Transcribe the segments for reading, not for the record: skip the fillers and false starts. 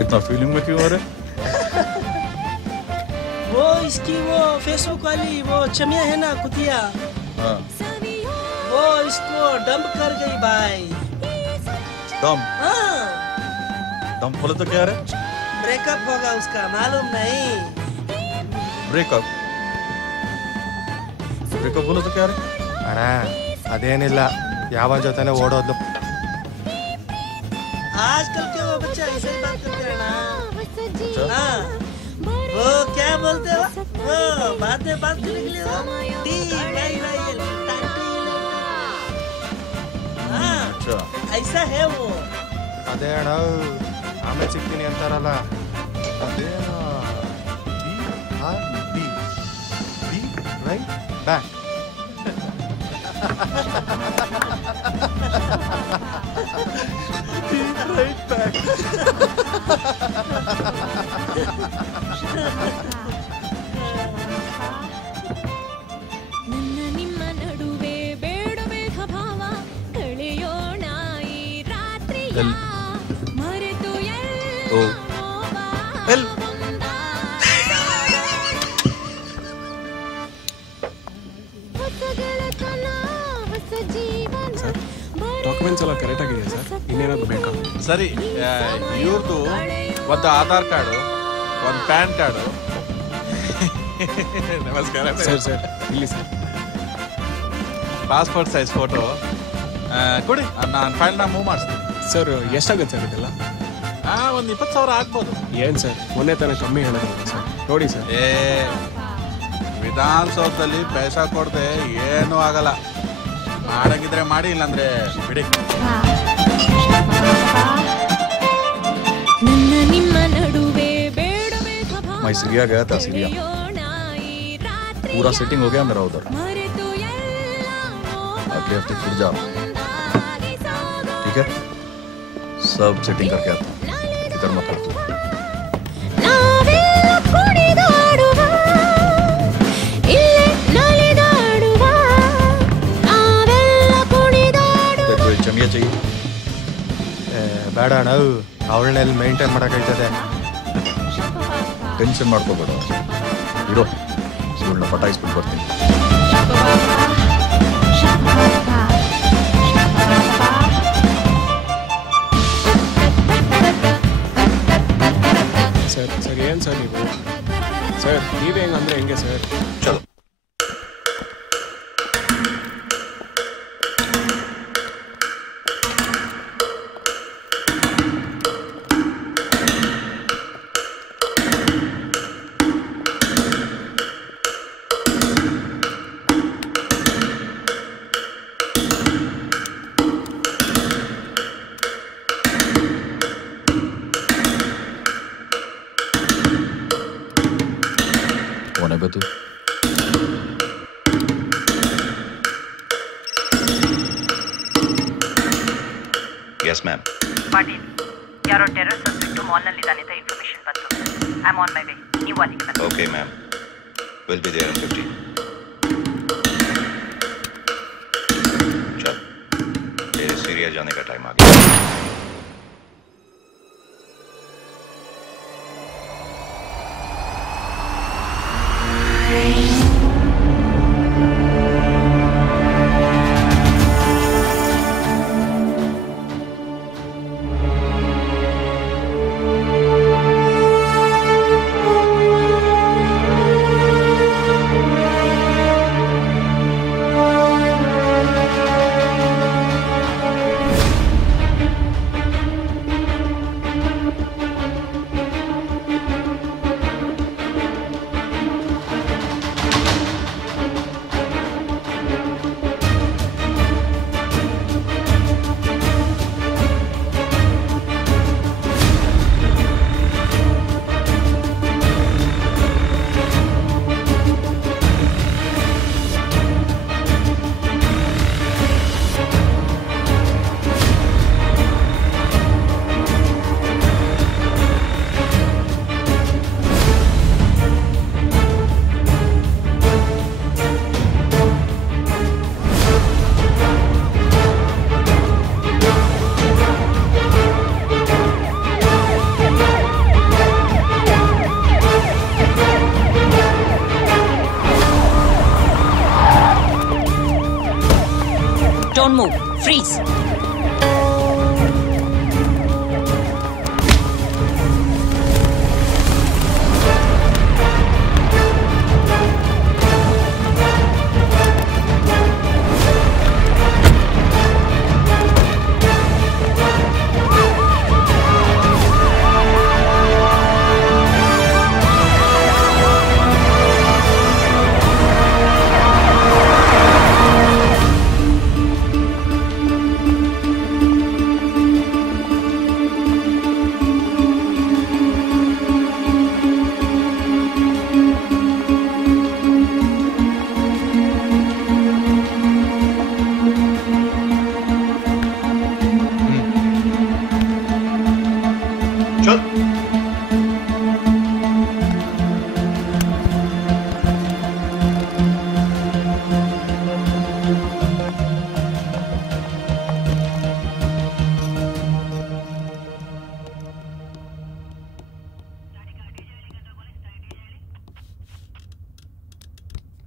इतना फीलिंग में क्यों हो रहे? वो इसकी वो फेसबुक वाली वो चमिया है ना कुतिया, हाँ। वो इसको डंप कर गई भाई। डंप? हाँ। डंप बोले तो क्या रे? ब्रेकअप होगा उसका, मालूम नहीं। ब्रेकअप? ब्रेकअप बोले तो क्या रे? ಅಣ್ಣ ಅದೇನಿಲ್ಲ, ಯಾವ ಜೊತೆನೆ ಓಡೋದ್ಲು. आजकल के वो बच्चा ऐसे बात करते हैं ना। हाँ। वो क्या बोलते हो? वो बातें बात करने के लिए हाँ, ऐसा है वो। ಅದೇ ಅಣ್ಣ ಆಮೇಲೆ ಸಿಗ್ತೀನಿ ಅಂತಾರಲ್ಲ, ಅದೇನೋ ರೈಟ್ ಬ್ಯಾಕ್. Right back. ನನ್ನ ನಿಮ್ಮ ನಡುವೆ ಬೇಡಬೇಕ ಭಾವ, ಕಳೆಯೋಣ ಈ ರಾತ್ರಿಯ ಮರೆತು ಡಾಕ್ಯುಮೆಂಟ್ಸ್ ಎಲ್ಲ ಕರೆಕ್ಟ್ ಆಗಿದೆಯಾ ಸರ್? ಇನ್ನೇನಾದ್ರು ಬೇಕಾ? ಸರಿ, ಇವ್ರದ್ದು ಒಂದು ಆಧಾರ್ ಕಾರ್ಡು, ಒಂದು ಪ್ಯಾನ್ ಕಾರ್ಡು. ನಮಸ್ಕಾರ ಸರ್. ಸರ್ ಇಲ್ಲಿ ಸರ್. ಪಾಸ್ಪೋರ್ಟ್ ಸೈಜ್ ಫೋಟೋ ಕೊಡಿ, ನಾನು ಫೈಲ್ನ ಮೂವ್ ಮಾಡಿಸ್ತೀನಿ. ಸರ್ ಎಷ್ಟಾಗುತ್ತೆ ಸರ್ ಇದೆಲ್ಲ? ಒಂದು 20,000 ಆಗ್ಬೋದು. ಏನು ಸರ್, ಮೊನ್ನೆ ತಾನೇ ಕಮ್ಮಿ ಹೇಳಿದ್ರಲ್ಲ ಸರ್, ನೋಡಿ ಸರ್. ವಿಧಾನಸೌಧದಲ್ಲಿ ಪೈಸಾ ಕೊಡದೆ ಏನೂ ಆಗಲ್ಲ. ಮಾಡಂಗಿದ್ರೆ ಮಾಡಿ, ಇಲ್ಲಾಂದ್ರೆ ಬಿಡಿ. मैं सीरिया गया था, सीरिया पूरा सेटिंग हो गया मेरा उधर। अगले हफ्ते फिर जाओ, ठीक है? सब सेटिंग करके आता हूँ, इधर मत रखो। ಚಮಿಯ चाहिए? ಬೇಡ ಅಣ್ಣ, ಅವಳನ್ನೆಲ್ಲಿ ಮೇಂಟೈನ್ ಮಾಡೋಕ್ಕಾಯ್ತದೆ. ಟೆನ್ಷನ್ ಮಾಡ್ಕೋಬೇಡ, ಇರೋ ಇವಳನ್ನ ಪಟಾಯಿಸ್ಬಿಟ್ಟು ಬರ್ತೀನಿ. ಸರ್ ಸರ್ ಏನು ಸರ್ ನೀವು? ಸರ್ ನೀವೇ ಹೆಂಗಂದ್ರೆ ಹೆಂಗೆ ಸರ್? ಚಲೋ. Yes, ma'am. ಪಾಟೀಲ್ ಯಾರೋ ಟೆರರ್ ಸಸ್ಪೆಕ್ಟು ಮಾಲ್ನಲ್ಲಿದ್ದಾನೆ ಅಂತ ಇನ್ಫಾರ್ಮೇಶನ್ ಬಂತು. I am on my way. ನೀವು ಅಲ್ಲಿಗೆ ಬನ್ನಿ. Okay, ma'am. We'll be there in 15. चल, तेरे सीरिया जाने का टाइम आ गया. Don't move. Freeze.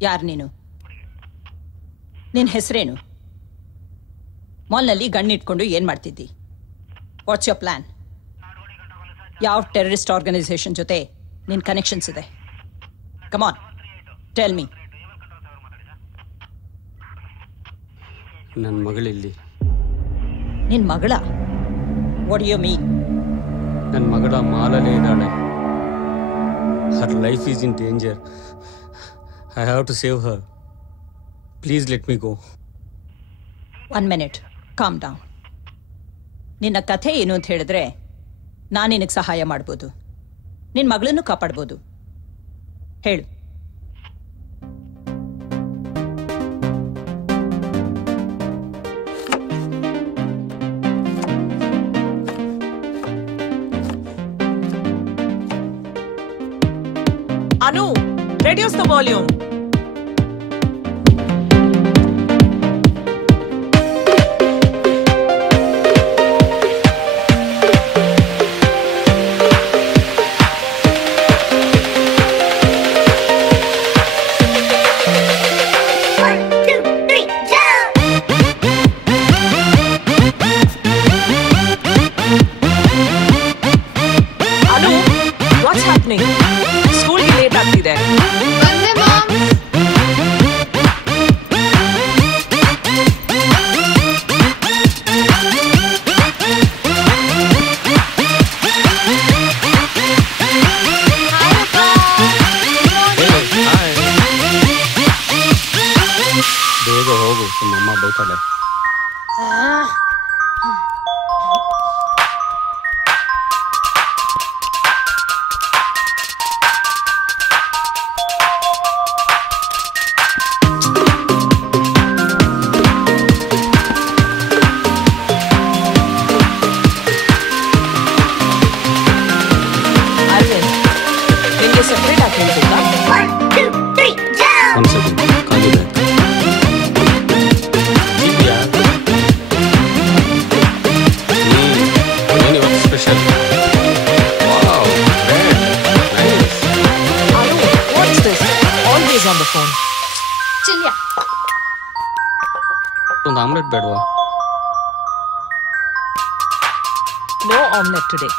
ಯಾರು ನೀನು? ನಿನ್ನ ಹೆಸರೇನು? ಮಾಲ್ನಲ್ಲಿ ಗಣ್ಣಿಟ್ಕೊಂಡು ಏನು ಮಾಡ್ತಿದ್ದಿ? What's your plan? ಯಾವ ಟೆರರಿಸ್ಟ್ ಆರ್ಗನೈಸೇಷನ್ ಜೊತೆ ನಿನ್ನ ಕನೆಕ್ಷನ್ಸ್ ಇದೆ? Come on, tell me. ನನ್ನ ಮಗಳಿಲ್ಲಿ. ನಿನ್ನ ಮಗಳ? What you mean? ನನ್ನ ಮಗಳ ಮಾಲಲ್ಲೇ ಇದ್ದಾಳೆ. Her life is in danger. I have to save her. Please let me go. 1 minute. Calm down. ನಿನ್ನ ಕಥೆ ಏನು ಅಂತ ಹೇಳಿದ್ರೆ ನಾನು ನಿನಗೆ ಸಹಾಯ ಮಾಡ್ಬೋದು, ನಿನ್ನ ಮಗಳನ್ನು ಕಾಪಾಡ್ಬೋದು. ಹೇಳು. Anu, reduce the volume. ಚಿಲ್ಯ. ಒಂದು ಆಮ್ಲೆಟ್ ಬೇಡವಾ? No omelette today.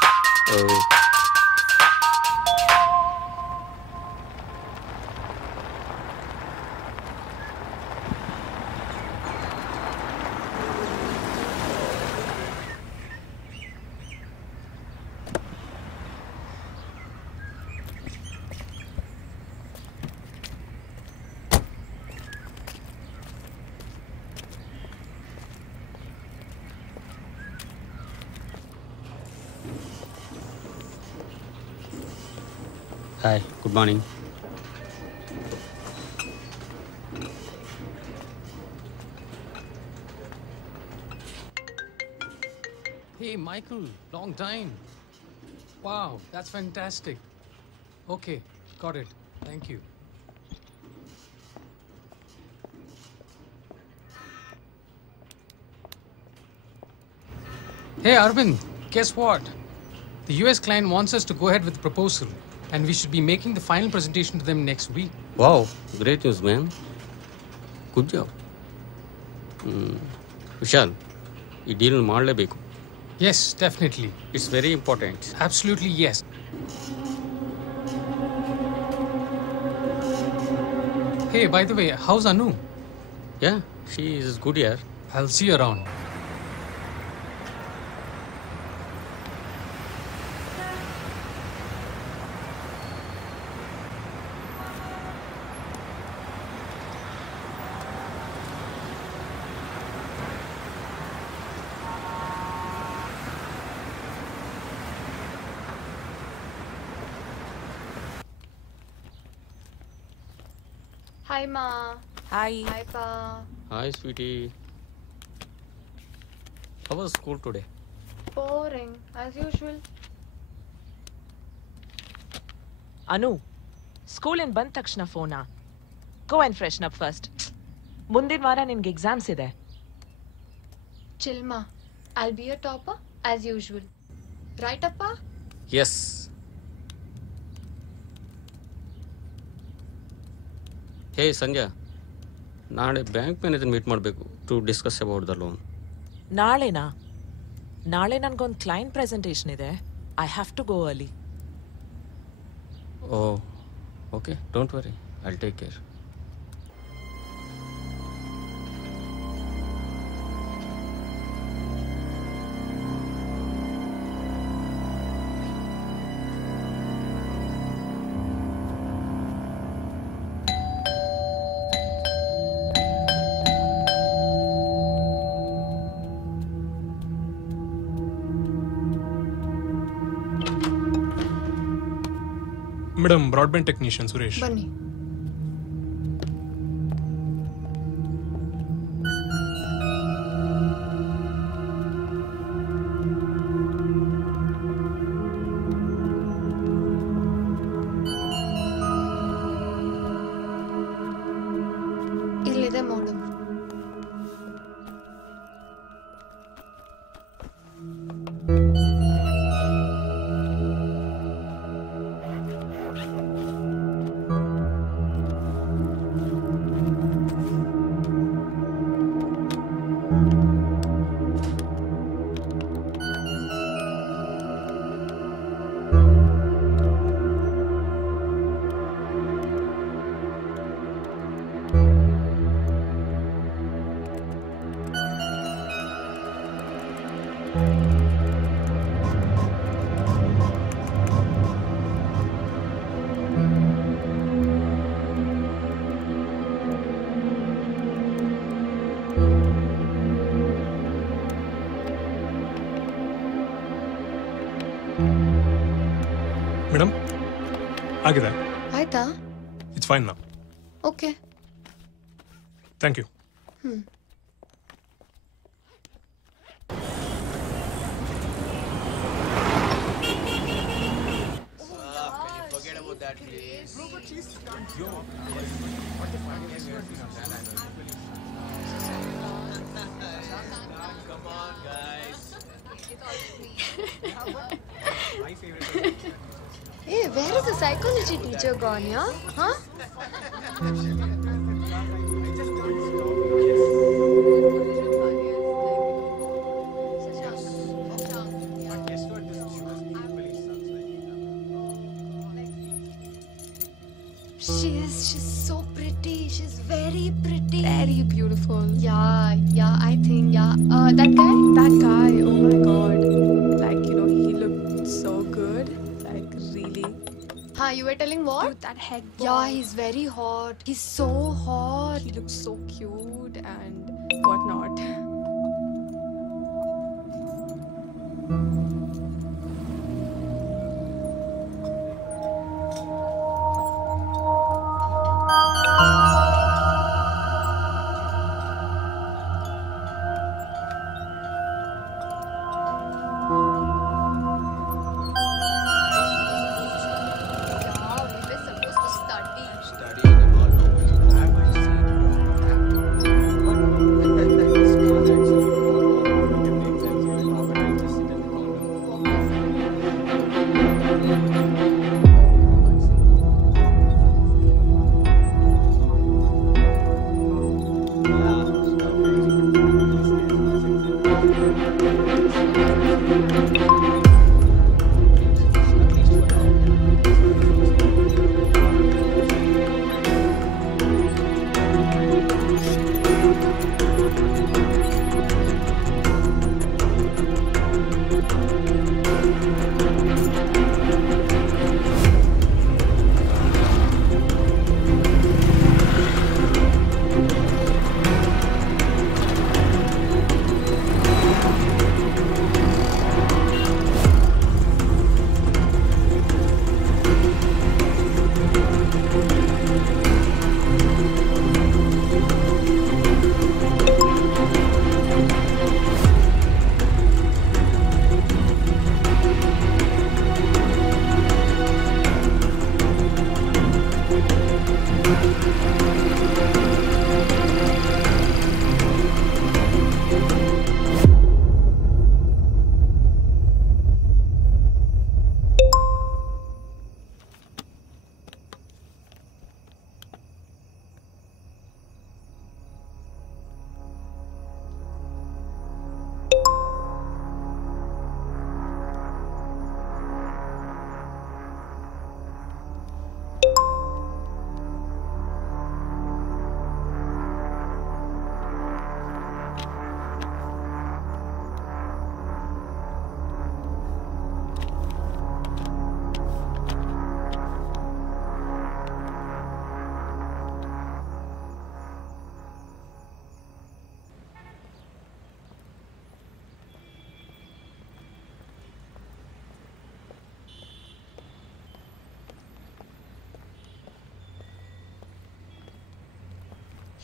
Hi, good morning. Hey, Michael, long time. Wow, that's fantastic. Okay, got it. Thank you. Hey, Arvind, guess what? The US client wants us to go ahead with the proposal, and we should be making the final presentation to them next week. Wow, great news, man. Good job. Vishal, ಈ deal ಮಾಡಲೇಬೇಕು. Yes, definitely. It's very important. Absolutely, yes. Hey, by the way, how's Anu? Yeah, she is good here. I'll see you around. Hi, Ma. Hi. Hi, Pa. Hi, sweetie. How was school today? Boring, as usual. Anu, school in ಬಂದ ತಕ್ಷಣ ಫೋನಾ? Go and freshen up first. ಮುಂದಿನ ವಾರ ನಿನ್ಗೆ exams ಇದೆ. Chill, Ma. I'll be a topper, as usual. Right, Appa? Yes. ಹೇ ಸಂಜಯ್, ನಾಳೆ bank manager meet ಮಾಡಬೇಕು to discuss about the loan. ನಾಳೆನಾ? ನಾಳೆ ನನಗೊಂದು ಕ್ಲೈಂಟ್ ಪ್ರೆಸೆಂಟೇಷನ್ ಇದೆ. I have to go early. Oh okay, don't worry, I'll take care. Madam, broadband technician Suresh. ಬನ್ನಿ. ಇಲ್ಲಿದೆ modem. Madam, ಆಗಿದೆ. ಆಯ್ತಾ? It's fine now. Okay. Thank you. Hey, where is the psychology teacher gone, yeah? Huh? pretty. Very beautiful. Yeah, I think, that guy? That guy, oh my god. Like, he looked so good. Like, really. Huh, you were telling what? Dude, that head boy. Yeah, he's very hot. He's so hot. He looks so cute and whatnot.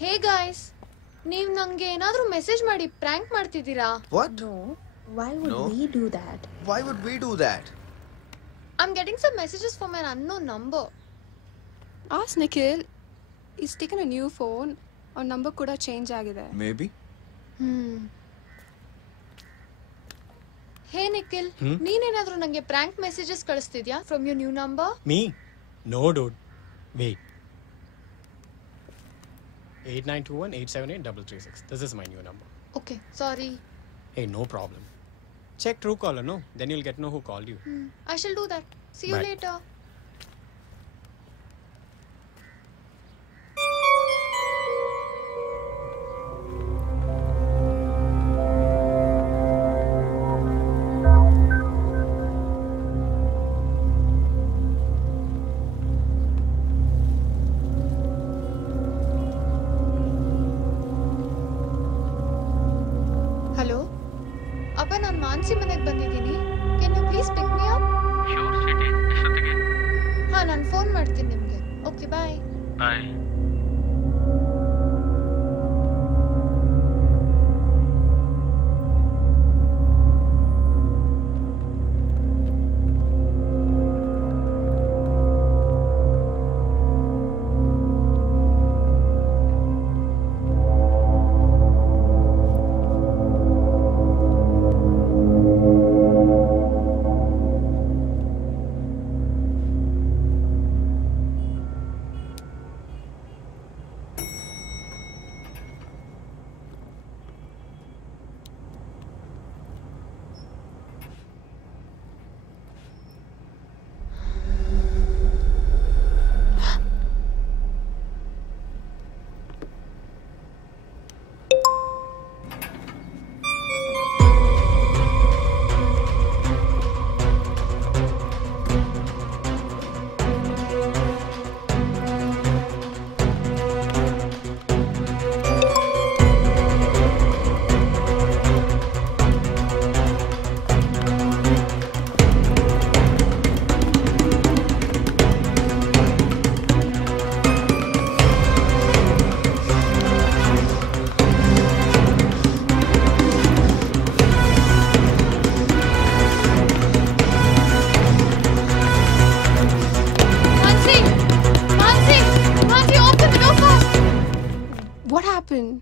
Hey guys, ನೀವ್ ನಂಗೆ ಏನಾದ್ರೂ message ಮಾಡಿ prank ಮಾಡ್ತಿದ್ದೀರಾ? What? No. Why would No. we do that? Why would we do that? I'm getting some messages from an unknown number. Ask Nikhil. He's taken a new phone. Our number could have changed agide. Maybe. ಹೇ ನಿಖಿಲ್, ನೀನೇನಾದ್ರೂ ನಂಗೆ prank messages ಕಳಿಸ್ತಿದ್ಯಾ from your new number? Me? No, dude. Wait. 8921-878-336. This is my new number. Okay, sorry. Hey, no problem. Check Truecaller, no? Then you'll get to know who called you. I shall do that. See you Bye. later. Hello ಅಪ್ಪ, ನಾನು ಮಾನ್ಸಿ ಮನೆಗೆ ಬಂದಿದ್ದೀನಿ. Can you please pick me up? Sure ಸಿಟಿ ಎಷ್ಟೊತ್ತಿಗೆ? ಹಾಂ, ನಾನು phone ಮಾಡ್ತೀನಿ ನಿಮಗೆ. Okay, bye. Bye. What happened?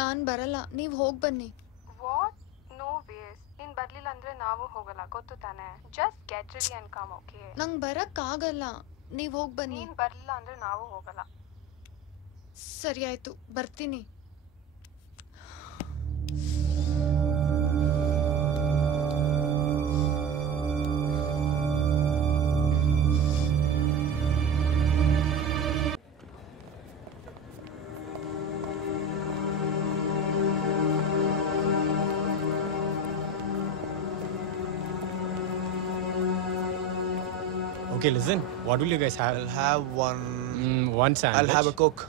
ನಾನ್ ಬರಲ್ಲ, ನೀವ್ ಹೋಗ್ ಬನ್ನಿ. What? No ways. ನೀನ್ ಬರ್ಲಿಲ್ಲ ಅಂದ್ರೆ ನಾವು ಹೋಗಲ್ಲ, ಗೊತ್ತು ತಾನೆ. Just get ready and come, okay? ನಂಗ್ ಬರಕ್ ಆಗಲ್ಲ, ನೀವ್ ಹೋಗ್ ಬನ್ನಿ. ನೀನ್ ಬರ್ಲಿಲ್ಲ ಅಂದ್ರೆ ನಾವು ಹೋಗಲ್ಲ. ಸರಿ ಆಯ್ತು, ಬರ್ತೀನಿ. Okay, listen. What will you guys have? I'll have one sandwich. I'll have a Coke.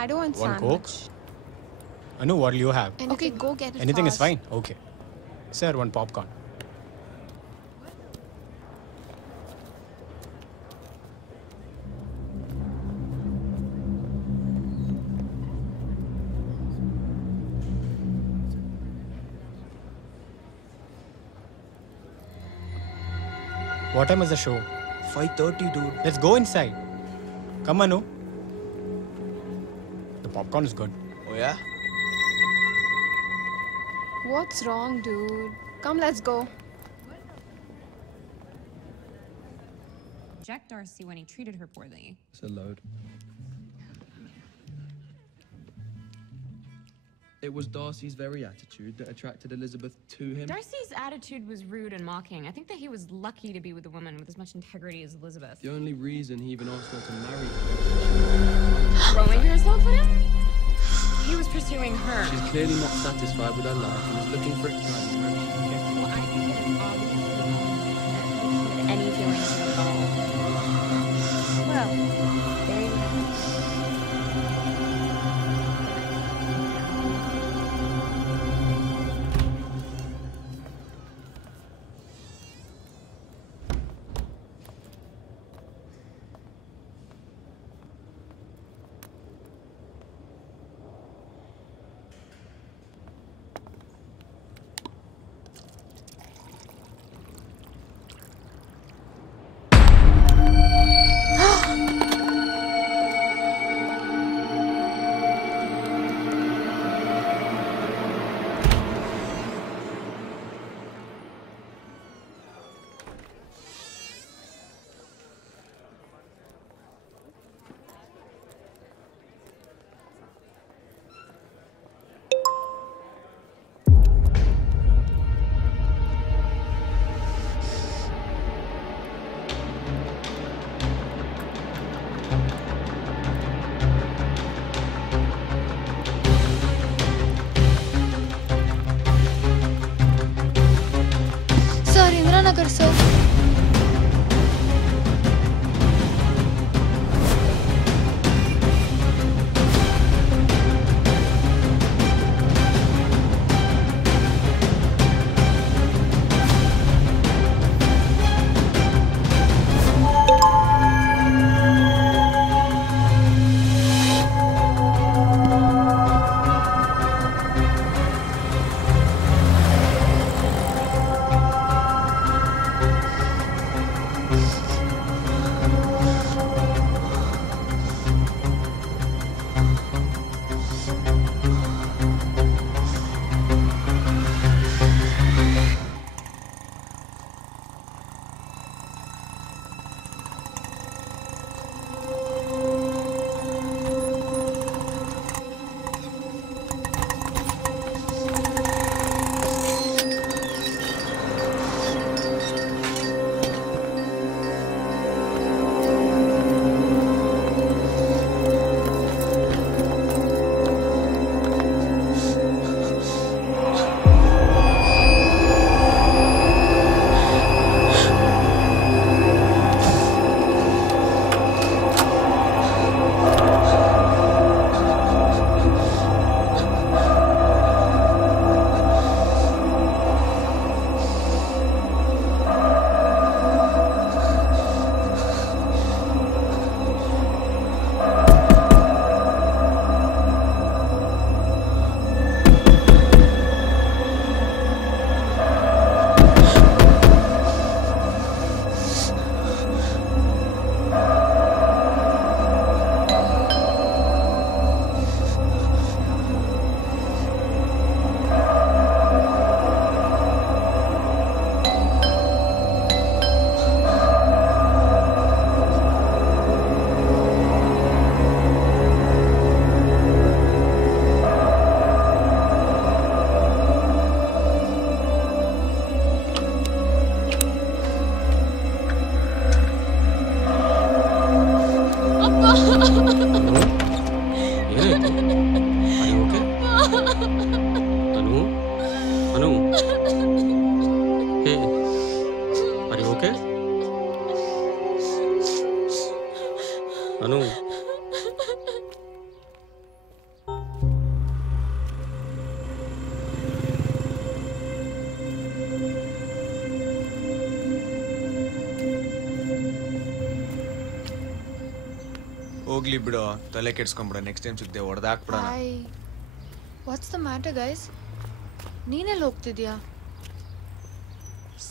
I don't want One sandwich. Coke. Anu, what will you have? Okay, go get it. Anything fast. is fine. Okay. Sir, one popcorn. What time is the show? 5:30, dude. Let's go inside. Come, Anu. The popcorn is good. Oh, yeah? What's wrong, dude? Come, let's go. Reject Darcy when he treated her poorly. It's a load. It was Darcy's very attitude that attracted Elizabeth to him. Darcy's attitude was rude and mocking. I think that he was lucky to be with a woman with as much integrity as Elizabeth. The only reason he even asked her to marry Throwing herself at him? He was pursuing her. She's clearly not satisfied with her life and is looking for excitement where she can get it. Well, I think it is obvious that he had any feelings for her at all. Well, there you go. Sagar sir. ಹೋಗ್ಲಿ ಬಿಡು, ತಲೆ ಕೆಡ್ಸ್ಕೊಂಬಿಡ. Next time ಸಿಗ್ದೆ ಹೊಡೆದಾಕ್ಬಿಡ. What's the matter guys? ನೀನೆಲ್ಲಿ ಹೋಗ್ತಿದ್ಯಾ?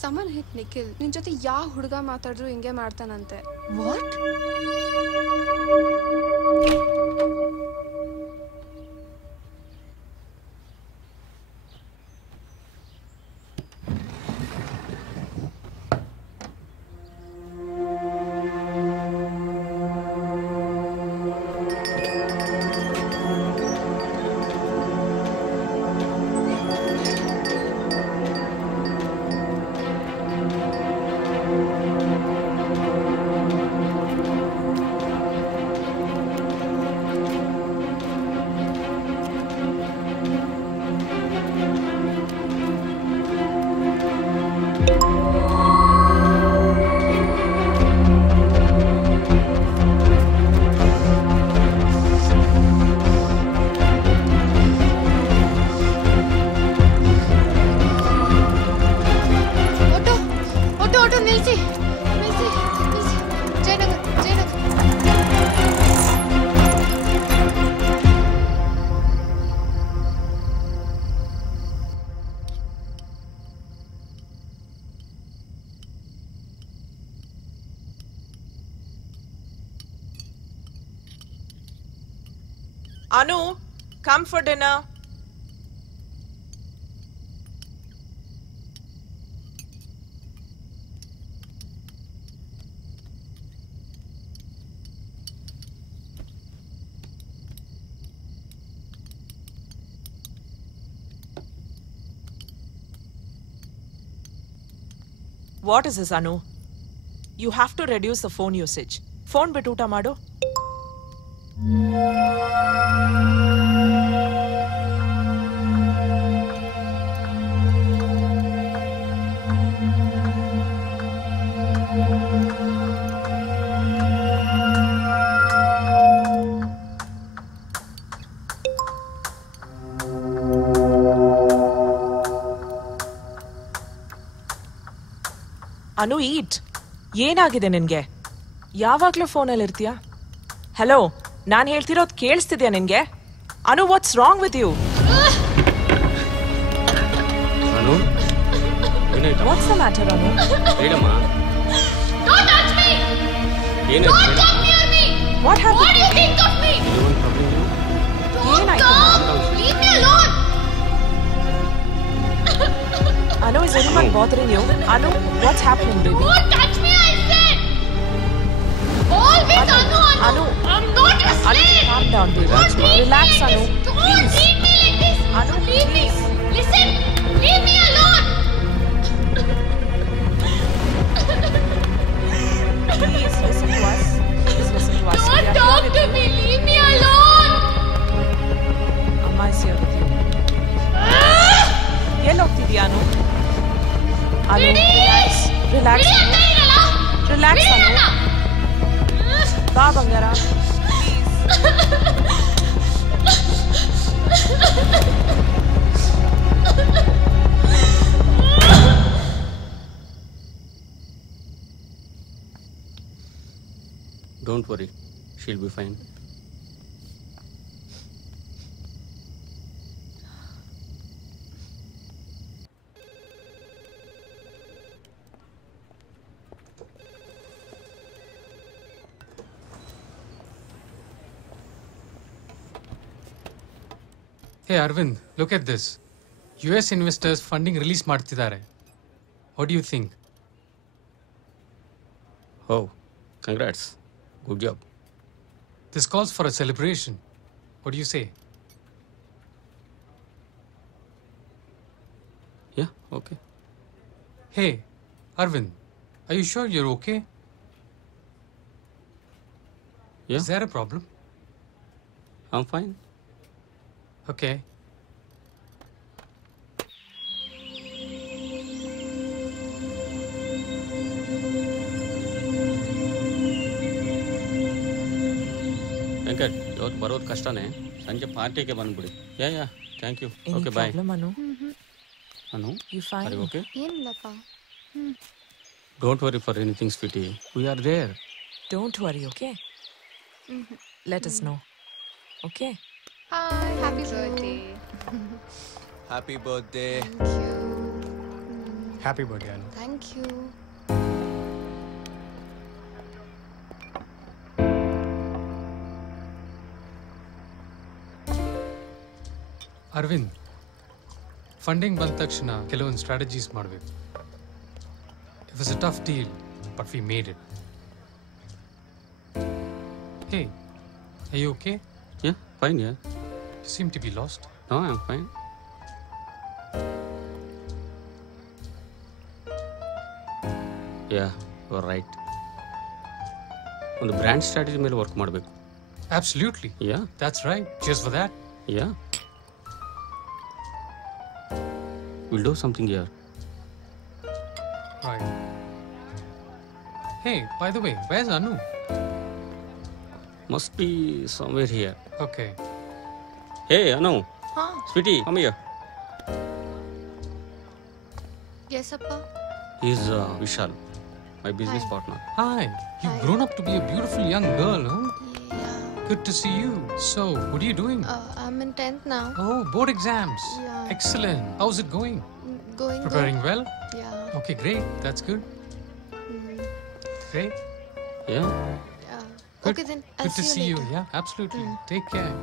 ಸಮನ್ hit Nikhil ನಿನ್ ಜೊತೆ ಯಾವ ಹುಡುಗ ಮಾತಾಡಿದ್ರು ಹಿಂಗೆ ಮಾಡ್ತಾನಂತೆ. What? Anu, come for dinner. What is this, Anu? You have to reduce the phone usage. Phone bitu ಊಟ ಮಾಡು. ಅನು ಈಟ್. ಏನಾಗಿದೆ ನಿನ್ಗೆ? ಯಾವಾಗ್ಲೂ ಫೋನಲ್ಲಿ ಇರ್ತೀಯಾ? ಹಲೋ, ನಾನು ಹೇಳ್ತಿರೋದು ಕೇಳಿಸ್ತಿದ್ಯಾ ನಿನ್ಗೆ? ಅನು, ವಾಟ್ಸ್ ರಾಂಗ್ ವಿತ್ ಯು? ಅನು, ಏನಾಯ್ತು? ವಾಟ್ಸ್ ದ ಮ್ಯಾಟರ್ ಅನು? ಹೇಳಮ್ಮ. Don't touch me! ಏನಾಯ್ತು? Don't come near me! What happened? What do you think of me? Don't come! Leave me alone! Anu, is anyone bothering you? Anu, what's happening, baby? Don't touch me, I said! Always Anu, Anu! I'm not your slave! Calm down, baby. Relax, Anu. Don't treat me like this! Anu, leave me! Listen! Leave me alone! Please listen to us. Please listen to us. Don't talk to me! Leave me alone! Amma is here with you. ಎಲ್ಲಿ ಹೋಗ್ತಿದ್ಯಾ ಅನು? ಅನು, relax. Relax. Relax ಅನು. ಬಾ ಬಂಗಾರ. Don't worry, she'll be fine. Hey Arvind, look at this. US investors funding release ಮಾಡ್ತಿದ್ದಾರೆ. What do you think? Oh, congrats. Good job. This calls for a celebration. What do you say? Yeah, okay. Hey, Arvind, are you sure you're okay? Yeah. Is there a problem? I'm fine. Okay. Venkat, ಇವತ್ತು ಬರೋದು ಕಷ್ಟನೇ. ಸಂಜೆ ಪಾರ್ಟಿಗೆ ಬಂದ್ಬಿಡಿ. Yeah thank you. Okay bye. Anu? Anu, you fine? Are you okay? ಏನಿಲ್ಲಪ್ಪ. Don't worry for anything, sweetie. We are there. Don't worry, okay? Let us know. Okay? Hi, happy birthday. Happy birthday. Happy birthday, Anu. Thank you. Arvind, funding ಬಂದ ತಕ್ಷಣ ಕೆಲವೊಂದು strategies ಮಾಡಬೇಕು. It was a tough deal, but we made it. Hey, are you okay? Yeah, fine, yeah. You seem to be lost. No, I'm fine. Yeah, you're right. ಒಂದು brand strategy ಮೇಲೆ work ಮಾಡಬೇಕು. Absolutely. Yeah. That's right. Cheers for that. Yeah. We'll do something here. Right. Hey, by the way, where's Anu? Must be somewhere here. Okay. Hey, Anu. Huh? Sweetie, come here. Yes, Appa. He's Vishal, my business partner. Hi. You've grown up to be a beautiful young girl, huh? Yeah. Good to see you. So, what are you doing? I'm in 10th now. Oh, board exams. Yeah. Excellent. How's it going? Going Preparing good. well? Yeah. Okay, great. That's good. Great. Yeah. Yeah. Good. Okay then. I'll Good to see you. later. Yeah, absolutely. Take care.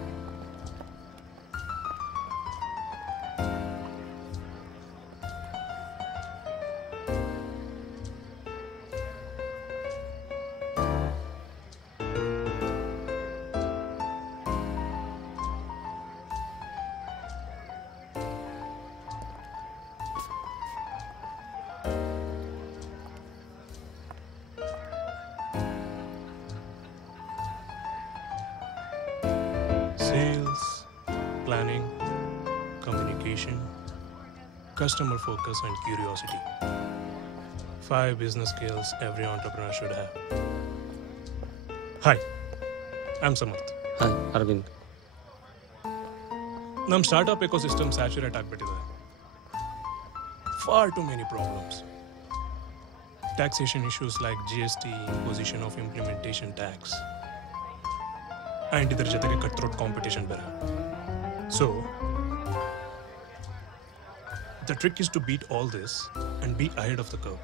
Sales, planning, communication, customer focus, and curiosity. 5 business skills every entrepreneur should have. Hi, I'm Samarth. Hi, Arvind. ನಮ್ಮ startup ecosystem saturate ಆಗಿಬಿಟ್ಟಿದೆ. Far too many problems. taxation issues like GST, imposition of implementation tax, and idar jotege cutthroat competition bere. So the trick is to beat all this and be ahead of the curve.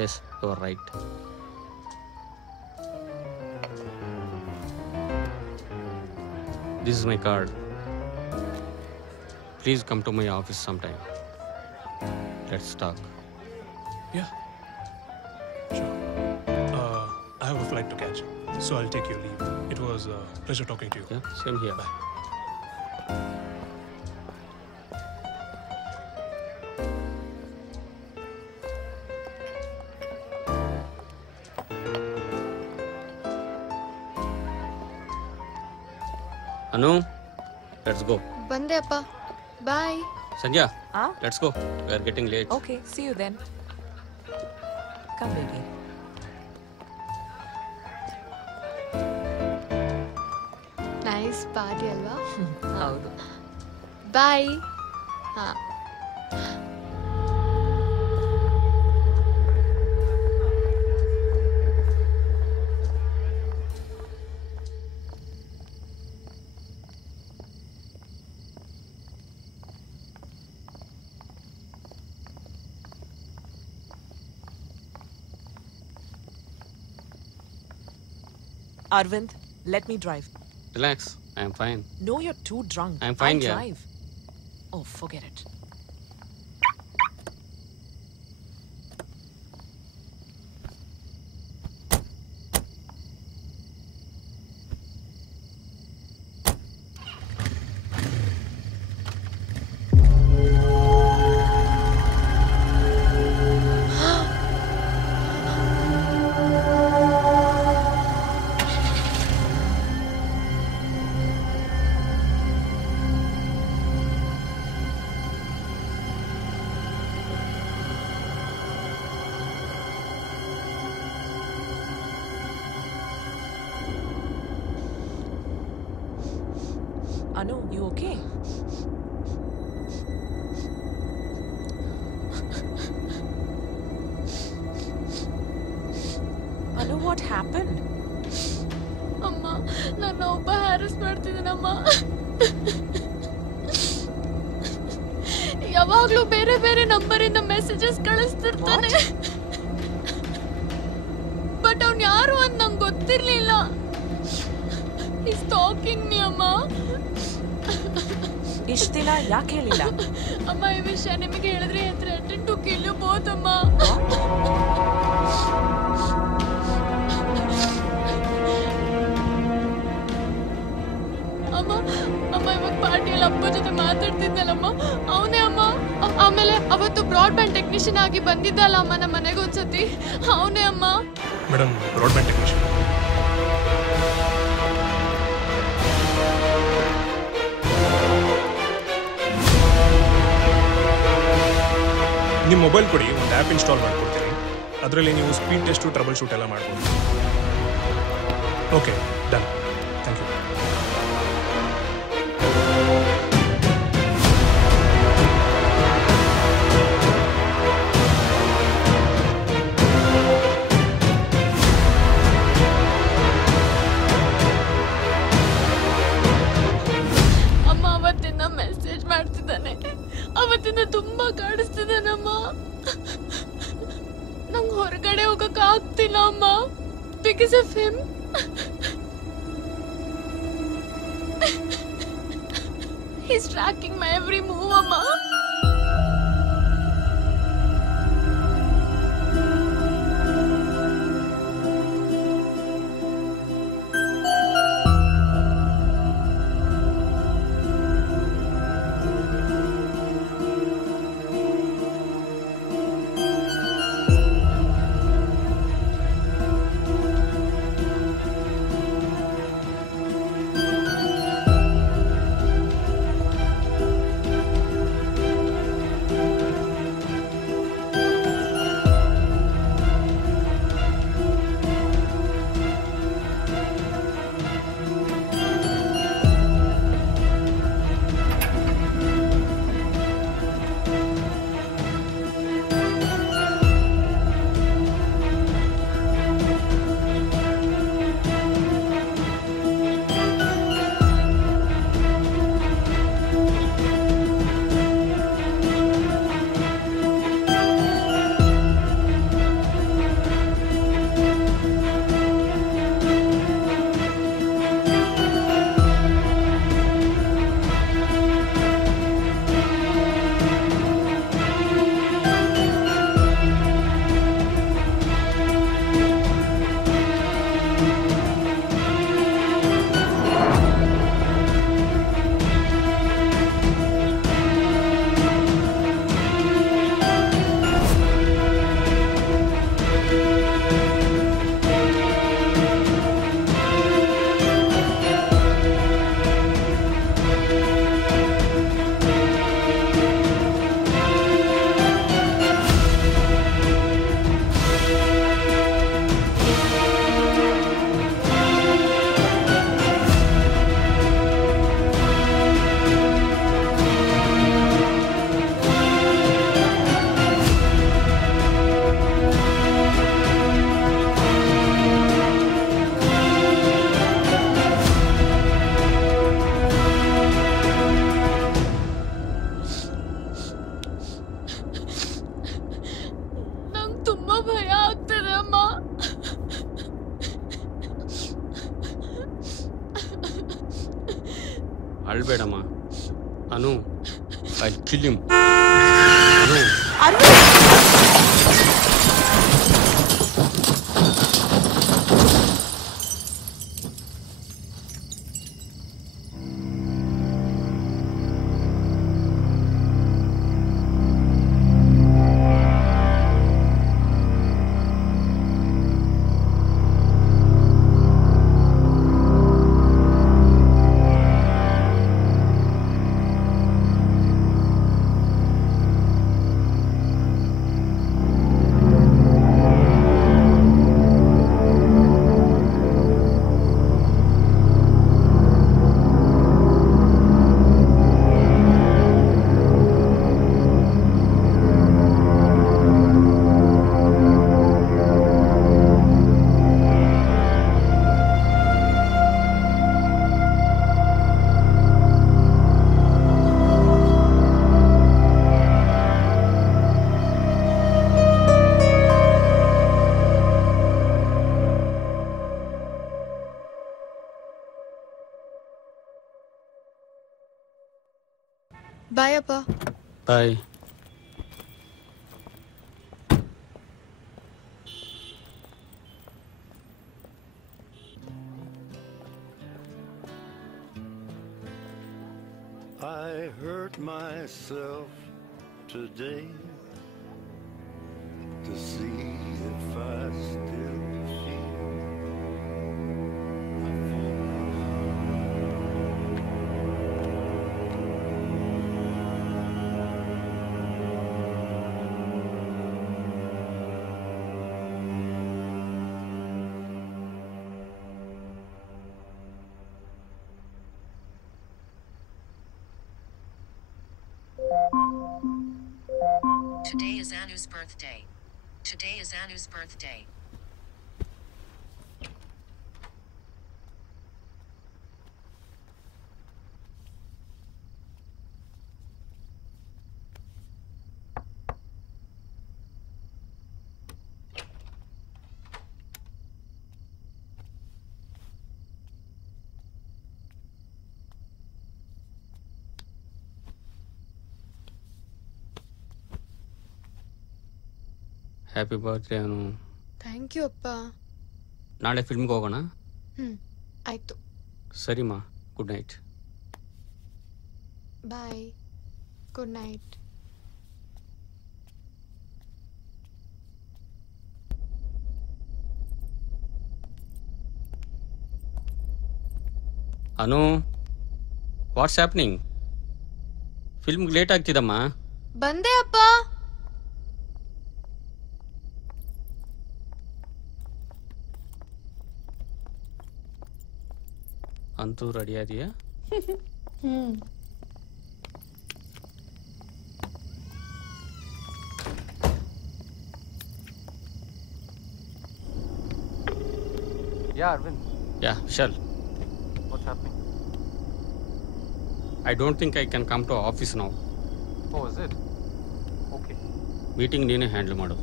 Yes, you are right. This is my card. Please come to my office sometime. Let's talk. Yeah, sure. I have a flight to catch, so I'll take your leave. It was a pleasure talking to you. Yeah, same here. Bye. Anu, let's go. ಬಂದೆ ಅಪ್ಪ. ಬಾಯ್. Sanjay, let's go. We are getting late. Okay, see you then. Come, baby. Nice party ಅಲ್ವಾ? ಹೌದು. ಬಾಯ್. ಹಾ. Arvind, let me drive. Relax, I am fine. No, you're too drunk. I'm fine, I'll yeah. drive. Oh, forget it. Anu, you okay? Anu, what happened? ಅಮ್ಮ, ನನ್ನ ಒಬ್ಬ ಹ್ಯಾರಸ್ ಮಾಡ್ತಿದ್ದಾನಮ್ಮ. ಯಾವಾಗ್ಲೂ ಬೇರೆ ಬೇರೆ ನಂಬರಿಂದ ಮೆಸೇಜಸ್ ಕಳಿಸ್ತಿರ್ತಾನೆ. ಬಟ್ ಅವ್ನು ಯಾರು ಅಂತ ನಂಗೆ ಗೊತ್ತಿರ್ಲಿಲ್ಲ. He's stalking me, ಅಮ್ಮ. ಇಷ್ಟು ದಿನ ಯಾಕೆ ಹೇಳಿಲ್ಲ? ಅಮ್ಮ, ಈ ವಿಷಯ ನಿಮಗೆ ಹೇಳಿದ್ರೆ threatened to kill you both, ಅಮ್ಮ. ಅಮ್ಮ ಇವಾಗ ಪಾರ್ಟಿಯಲ್ಲಿ ಅಪ್ಪ ಜೊತೆ ಮಾತಾಡ್ತಿದ್ದಲ್ಲಮ್ಮ, ಅವನೇ ಅಮ್ಮ. ಆಮೇಲೆ ಅವತ್ತು ಬ್ರಾಡ್ಬ್ಯಾಂಡ್ ಟೆಕ್ನಿಷಿಯನ್ ಆಗಿ ಬಂದಿದ್ದಲ್ಲ ಅಮ್ಮ ನಮ್ಮ ಮನೆಗೆ ಒಂದ್ಸತಿ, ಅವನೇ ಅಮ್ಮ. Madam, broadband technician. ನಿಮ್ಮ ಮೊಬೈಲ್ ಕೊಡಿ, ಒಂದು ಆ್ಯಪ್ ಇನ್ಸ್ಟಾಲ್ ಮಾಡ್ಕೊಡ್ತೀನಿ. ಅದರಲ್ಲಿ ನೀವು ಸ್ಪೀಡ್ ಟೆಸ್ಟು, ಟ್ರಬಲ್ ಶೂಟ್ ಎಲ್ಲ ಮಾಡ್ಬೋದು. Okay, done. Thank you. ಅಮ್ಮ ಅವತ್ತಿಂದ ಮೆಸೇಜ್ ಮಾಡ್ತಿದ್ದಾನೆ, ಅವತ್ತಿಂದ ತುಂಬಾ ಕಾಡಿಸ್ತಿದ್ದಾನಮ್ಮ. ನಂಗೆ ಹೊರಗಡೆ ಹೋಗಕ್ ಆಗ್ತಿಲ್ಲ ಅಮ್ಮ, because of him. He's tracking my every move, ಅಮ್ಮ. ಅಳ್ಬೇಡಮ್ಮ. ಅನು, ಐ ಕಿಲ್ ಹಿಮ್. ಬಾಯ್ ಅಪ್ಪ. ಬಾಯ್. I hurt myself today to see if I still feel. Today is Anu's birthday. Today is Anu's birthday. Happy birthday Anu. Thank you ಅಪ್ಪ. ನಾಳೆ ಫಿಲ್ಮ್ಗೆ ಹೋಗೋಣ. ಆಯ್ತು. ಸರಿಮಾ, good night. Bye. Good night. Anu, what's happening? ಫಿಲ್ಮ್ಗೆ late ಆಗ್ತಿದಮ್ಮ. ಬಂದೆ ಅಪ್ಪ. ಅಂತೂ ರೆಡಿ ಆದಿಯಾ? Yeah, Arvind. Yeah, Shal. What's happening? I don't think I can come to office now. Oh, is it? Okay. Meeting ನೀನೇ ಹ್ಯಾಂಡಲ್ ಮಾಡು.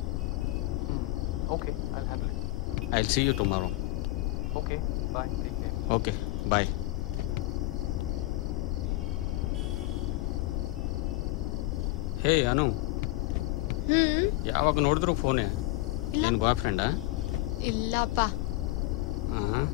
Okay, I'll handle it. I'll see you tomorrow. Okay, bye. Take care. Okay, bye. ಹೇ ಅನು, ಯಾವಾಗ ನೋಡಿದ್ರು ಫೋನೇ. ಏನು boy ಫ್ರೆಂಡಾ? ಇಲ್ಲಪ್ಪ. ಹಾಂ.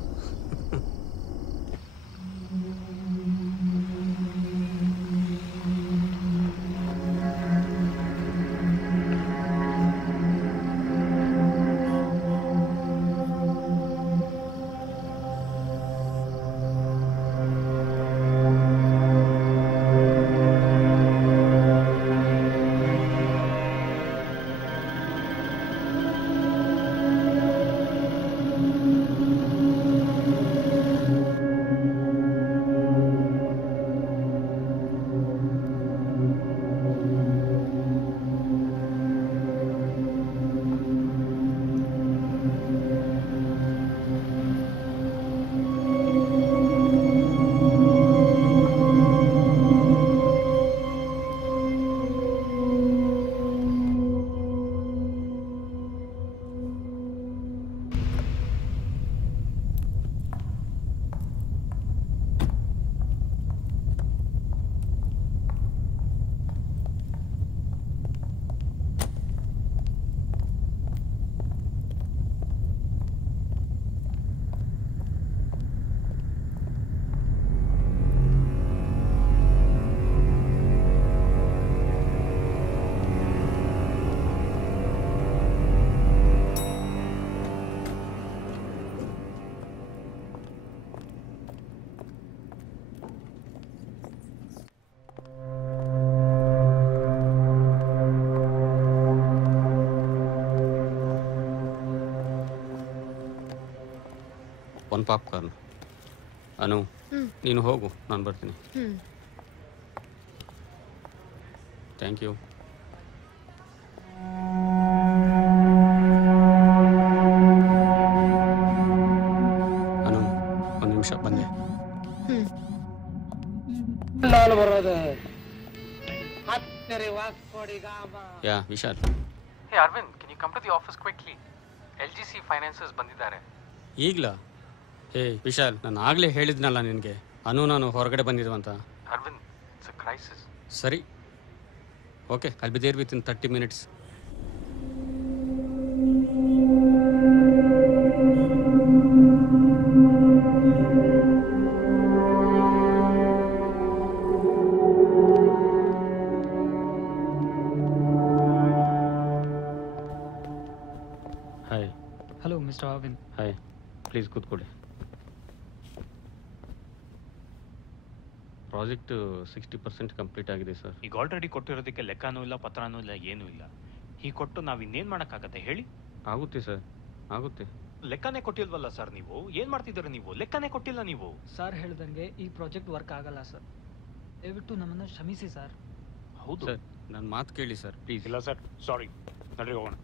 ಒಂದು popcorn. ಅನು ನೀನು ಹೋಗು, ನಾನು ಬರ್ತೀನಿ. Thank you. ಅನು ಒಂದು ನಿಮಿಷ ಬಂದೆ. ಯಾ ವಿಶಾಲ್. ಹೇ Arvind, can you come to the office quickly? LGC ಫೈನಾನ್ಸರ್ಸ್ ಬಂದಿದ್ದಾರೆ. ಈಗಲಾ? ಹೇ ವಿಶಾಲ್, ನಾನು ಆಗಲೇ ಹೇಳಿದ್ನಲ್ಲ ನಿನಗೆ, ಅನು ನಾನು ಹೊರಗಡೆ ಬಂದಿದ್ವಂತ. Arvind, it's a crisis. ಸರಿ, okay, I'll be there within 30 minutes. Hi. Hello mister Arvind. Hi, please ಕೂತ್ಕೊಳ್ಳಿ. ಪ್ರಾಜೆಕ್ಟ್ 60% ಕಂಪ್ಲೀಟ್ ಆಗಿದೆ ಸರ್. ಈಗ ಆಲ್ರೆಡಿ ಕೊಟ್ಟಿರೋದಕ್ಕೆ ಲೆಕ್ಕನೂ ಇಲ್ಲ, ಪತ್ರನೂ ಇಲ್ಲ, ಏನೂ ಇಲ್ಲ. ಹೀಗೆ ಕೊಟ್ಟು ನಾವು ಇನ್ನೇನು ಮಾಡೋಕ್ಕಾಗತ್ತೆ ಹೇಳಿ? ಆಗುತ್ತೆ ಸರ್, ಆಗುತ್ತೆ. ಲೆಕ್ಕನೇ ಕೊಟ್ಟಿಲ್ವಲ್ಲ ಸರ್ ನೀವು? ಏನು ಮಾಡ್ತಿದ್ದೀರ ನೀವು? ಲೆಕ್ಕನೇ ಕೊಟ್ಟಿಲ್ಲ ನೀವು. ಸರ್ ಹೇಳ್ದಂಗೆ ಈ ಪ್ರಾಜೆಕ್ಟ್ ವರ್ಕ್ ಆಗಲ್ಲ ಸರ್. ದಯವಿಟ್ಟು ನಮ್ಮನ್ನು ಕ್ಷಮಿಸಿ ಸರ್. ಹೌದು ಸರ್, ನನ್ನ ಮಾತು ಕೇಳಿ ಸರ್ ಪ್ಲೀಸ್. ಇಲ್ಲ ಸರ್, ಸಾರಿ, ನಡ್ರಿ ಹೋಗೋಣ.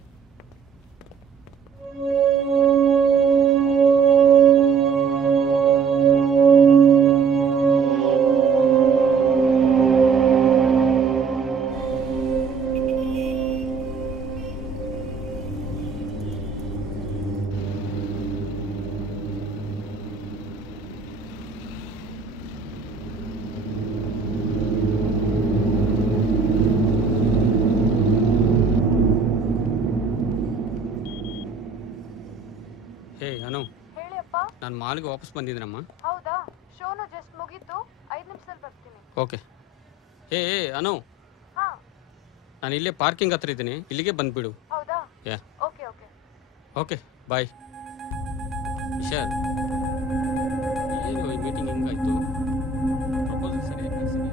ನಾನು ಮಾಲ್ಗೆ ವಾಪಸ್ ಬಂದಿದ್ದೀನಮ್ಮ. ಹೌದಾ? ಶೋನು ಜಸ್ಟ್ ಮುಗೀತು, 5 ನಿಮಿಷದಲ್ಲಿ ಬರ್ತೀನಿ. ಓಕೆ. ಏ ಅನು, ನಾನು ಇಲ್ಲೇ ಪಾರ್ಕಿಂಗ್ ಹತ್ರ ಇದ್ದೀನಿ, ಇಲ್ಲಿಗೆ ಬಂದ್ಬಿಡು. ಹೌದಾ? ಯಾ. ಓಕೆ ಓಕೆ ಓಕೆ, ಬಾಯ್. ವಿಶಾಲ್, ಏನು ಈ ಮೀಟಿಂಗ್ ಹೆಂಗಾಯ್ತು? ಪ್ರಪೋಸಲ್ ಸರಿಯಾಗಿ ಕಳಿಸಿದೆ.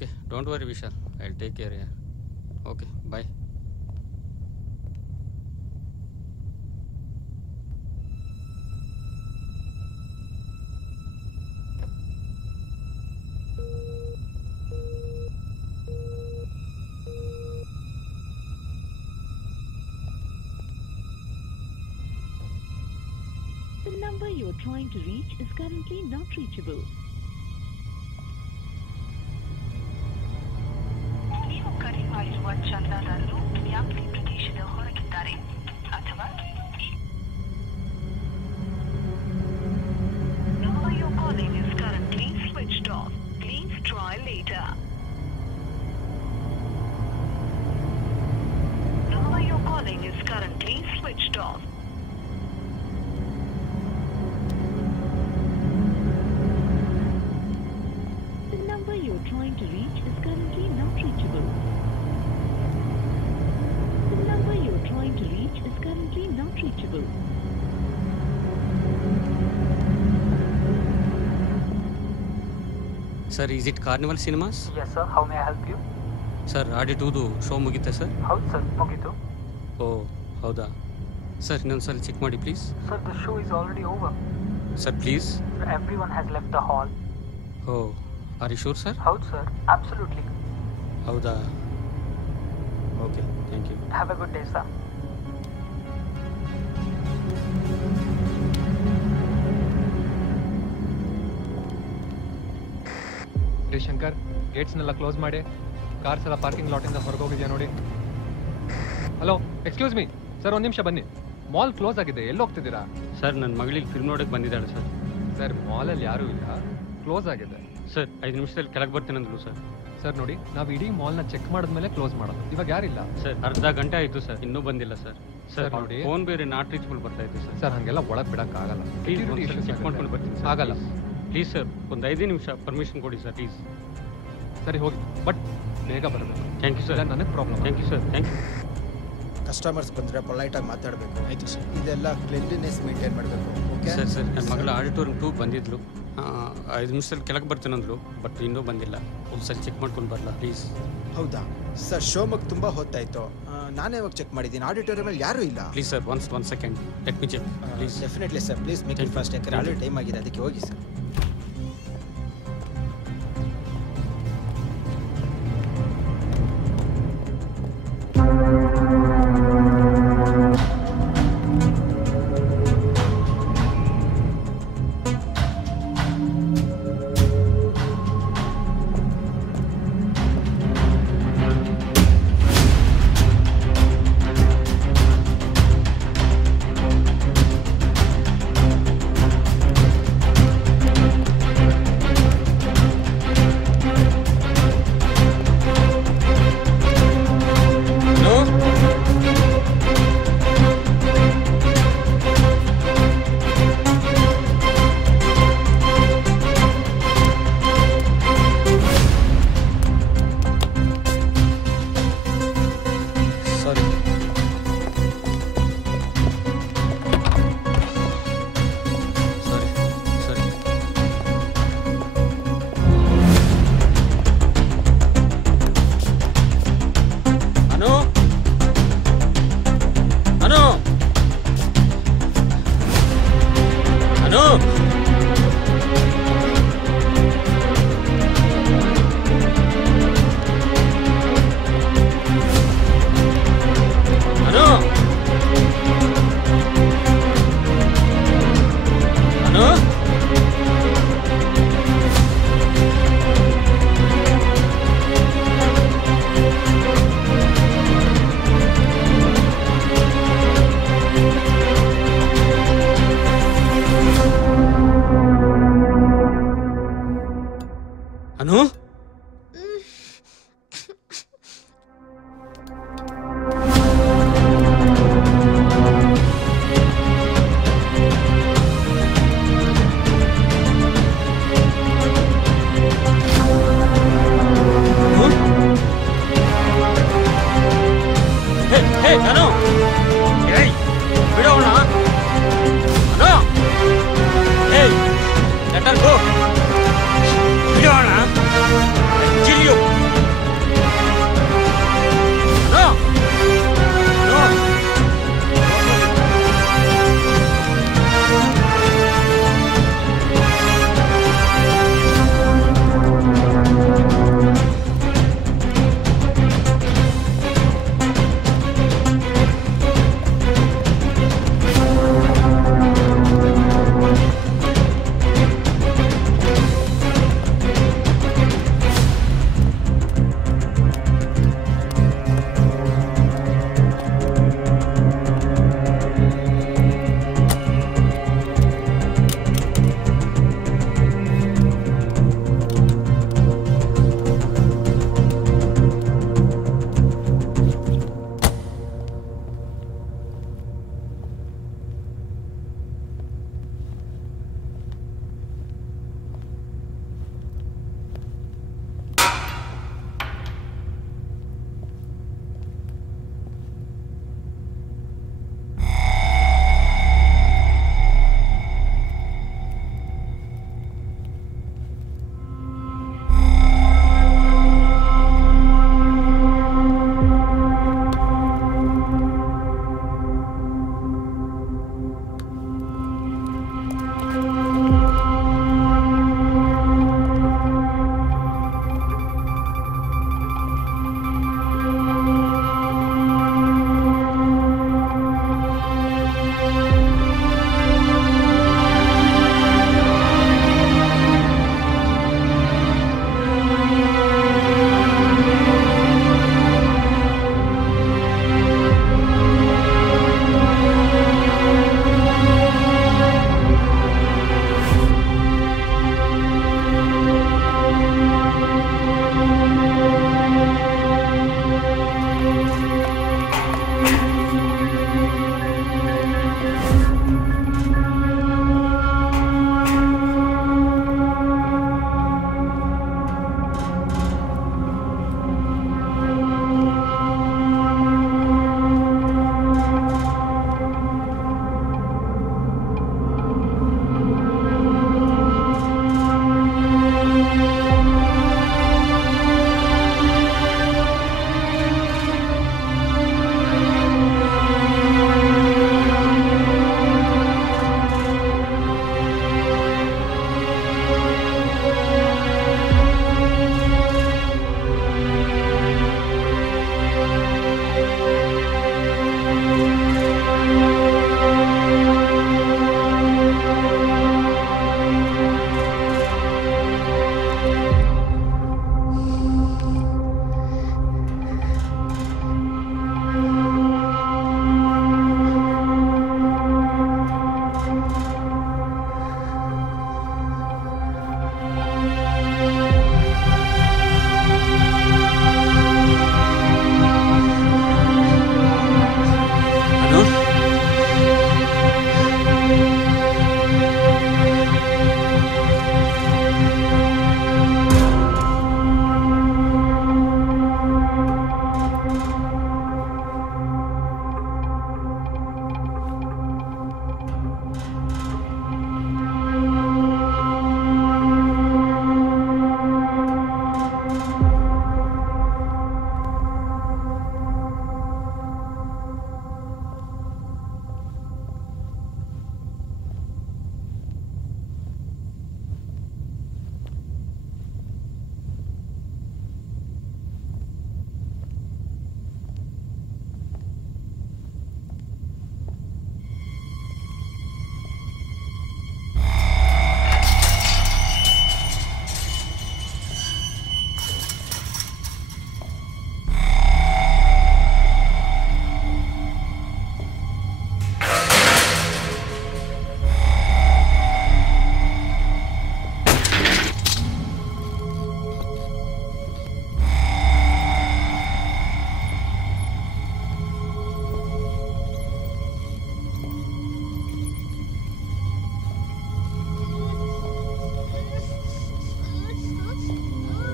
Okay, don't worry Vishal, I'll take care. Yeah. Okay, bye. The number you're trying to reach is currently not reachable. ನೀವು ಕರೆ ಮಾಡಿರುವ ಚಂದಾದಾರರು ವ್ಯಾಪ್ತಿ ಪ್ರದೇಶದ ಹೊರಗಿದ್ದಾರೆ ಅಥವಾ number you're calling is currently switched off. Please try later. Number you're calling is currently switched off. The number you're trying to reach is currently not reachable. The number you're trying to reach is currently not reachable. Sir, is it Carnival Cinemas? Yes sir, how may I help you? Sir, ಆಡಿಟುದು show ಮುಗಿತಾ sir? ಹೌದು sir, ಮುಗೀತು. Oh ಹೌದಾ sir, ಇನ್ನೊಂದ್ಸಲ check ಮಾಡಿ please. Sir, the show is already over. Sir please. Everyone has left the hall. Oh, are you sure sir? ಹೌದು sir, absolutely. ಹೌದಾ? Okay, thank you. Have a good day sir. ರೀ ಶಂಕರ್, ಗೇಟ್ಸ್ನೆಲ್ಲ close ಮಾಡಿ. Cars ಎಲ್ಲ parking ಲಾಟಿಂದ ಹೊರಗೋಗಿದೆಯಾ ನೋಡಿ. Hello, excuse me sir, ಒಂದು ನಿಮಿಷ ಬನ್ನಿ. ಮಾಲ್ ಕ್ಲೋಸ್ ಆಗಿದೆ, ಎಲ್ಲಿ ಹೋಗ್ತಿದ್ದೀರಾ? ಸರ್, ನನ್ನ ಮಗಳಿಗೆ ಫಿಲ್ಮ್ ನೋಡೋಕ್ಕೆ ಬಂದಿದ್ದಾಳೆ ಸರ್. ಸರ್, ಮಾಲಲ್ಲಿ ಯಾರೂ ಇಲ್ಲ, ಕ್ಲೋಸ್ ಆಗಿದೆ. ಸರ್, 5 ನಿಮಿಷದಲ್ಲಿ ಕೆಳಗೆ ಬರ್ತೀನಿ ಅಂದ್ರು ಸರ್. ಸರ್ ನೋಡಿ, ನಾವು ಇಡೀ ಮಾಲ್ನ ಚೆಕ್ ಮಾಡಿದ್ಮೇಲೆ ಕ್ಲೋಸ್ ಮಾಡೋದು. ಇವಾಗ ಯಾರಿಲ್ಲ ಸರ್. ಅರ್ಧ ಗಂಟೆ ಆಯಿತು ಸರ್, ಇನ್ನೂ ಬಂದಿಲ್ಲ ಸರ್. ಸರ್ ನೋಡಿ, ಫೋನ್ ಬೇರೆ ನಾಟ್ ರೀಚಬಲ್ ಬರ್ತಾ ಇದೆ ಸರ್. ಸರ್ ಹಾಗೆಲ್ಲ ಒಳಗೆ ಬಿಡೋಕ್ಕಾಗಲ್ಲ. ಪ್ಲೀಸ್ ಚೆಕ್ ಮಾಡ್ಕೊಂಡು ಬರ್ತೀನಿ ಸರ್. ಆಗಲ್ಲ ಪ್ಲೀಸ್ ಸರ್, ಒಂದು 5 ನಿಮಿಷ ಪರ್ಮಿಷನ್ ಕೊಡಿ ಸರ್ ಪ್ಲೀಸ್. ಸರಿ ಹೋಗಿ, ಬಟ್ ಬೇಗ ಬರಬೇಕು. Thank you sir. ನನಗೆ problem. Thank you sir, thank you. Customers ಬಂದರೆ ಪೊಲೈಟಾಗಿ ಮಾತಾಡಬೇಕು. ಆಯಿತು ಸರ್. ಇದೆಲ್ಲ ಕ್ಲೆನ್ಲಿನೆಸ್ ಮೇಂಟೈನ್ ಮಾಡಬೇಕು. Okay sir. ನನ್ನ ಮಗಳು ಆಡಿಟೋರಿಯಂ 2 ಬಂದಿದ್ಲು, 5 ನಿಮಿಷದಲ್ಲಿ ಕೆಳಗೆ ಬರ್ತೀನಂದ್ರು, ಬಟ್ ಇನ್ನೂ ಬಂದಿಲ್ಲ. ಒಂದ್ಸರಿ ಚೆಕ್ ಮಾಡ್ಕೊಂಡು ಬರಲ್ಲ ಪ್ಲೀಸ್? ಹೌದಾ ಸರ್, ಶೋಮಕ್ ತುಂಬಾ ಹೊತ್ತಾಯ್ತು. ನಾನೇ ಇವಾಗ ಚೆಕ್ ಮಾಡಿದ್ದೀನಿ, ಆಡಿಟೋರಿಯಮಲ್ಲಿ ಯಾರೂ ಇಲ್ಲ. Please sir, one second, let me check please. Definitely sir, please make it fast, ಯಾಕಂದ್ರೆ ಆಲ್ರೆಡಿ ಟೈಮ್ ಆಗಿದೆ, ಅದಕ್ಕೆ ಹೋಗಿ sir.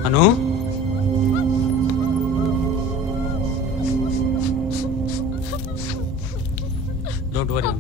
Anu don't worry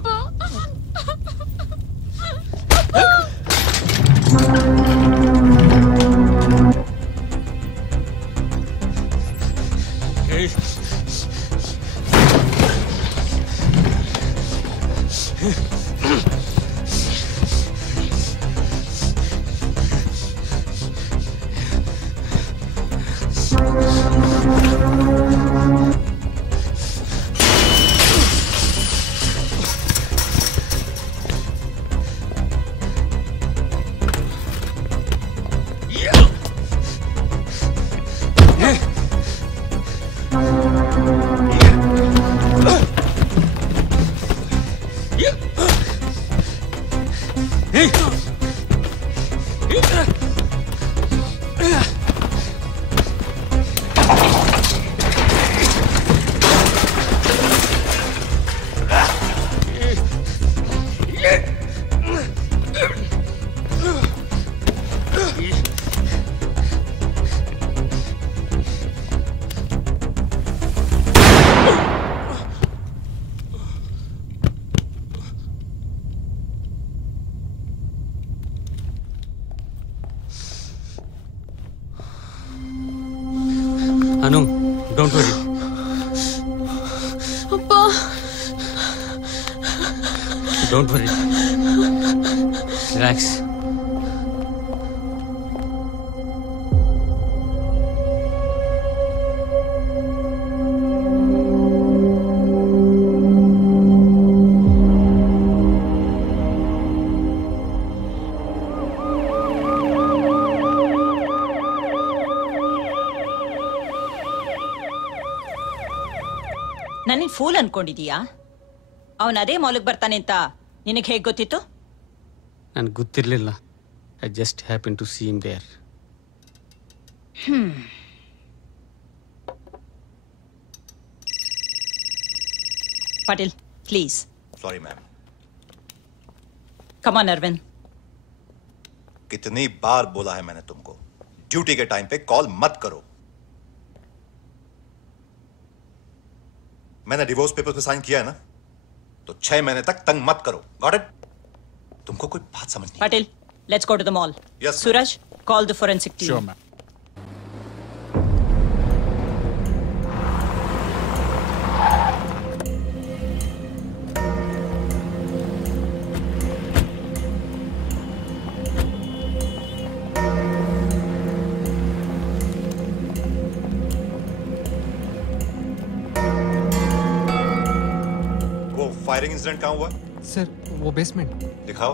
Anu don't worry ಅಪ್ಪ ಡೋಂಟ್ ವರಿ ರಿಲ್ಯಾಕ್ಸ್ ನನಗೆ ಫೂಲ್ ಅನ್ಕೊಂಡಿದೀಯಾ? ಅವನು ಅದೇ ಮಾಲ್ಗೆ ಬರ್ತಾನೆ ಅಂತ ನಿನಗೆ ಹೇಗೆ ಗೊತ್ತಿತ್ತು? ನನಗೆ ಗೊತ್ತಿರಲಿಲ್ಲ. I just happen to see him there. Patil please. Sorry ma'am. Come on Arvind. कितनी बार बोला है मैंने तुमको, ड्यूटी के टाइम पे कॉल मत करो. मैंने डिवोर्स पेपर पे साइन किया है ना, तो 6 महीने तक तंग मत करो. Got it? तुमको कोई बात समझ नहीं. Patil, let's go to the mall. Yes, Suraj, call the forensic team. Sure, ma'am. Firing incident कहाँ हुआ? सर वो बेसमेंट. दिखाओ.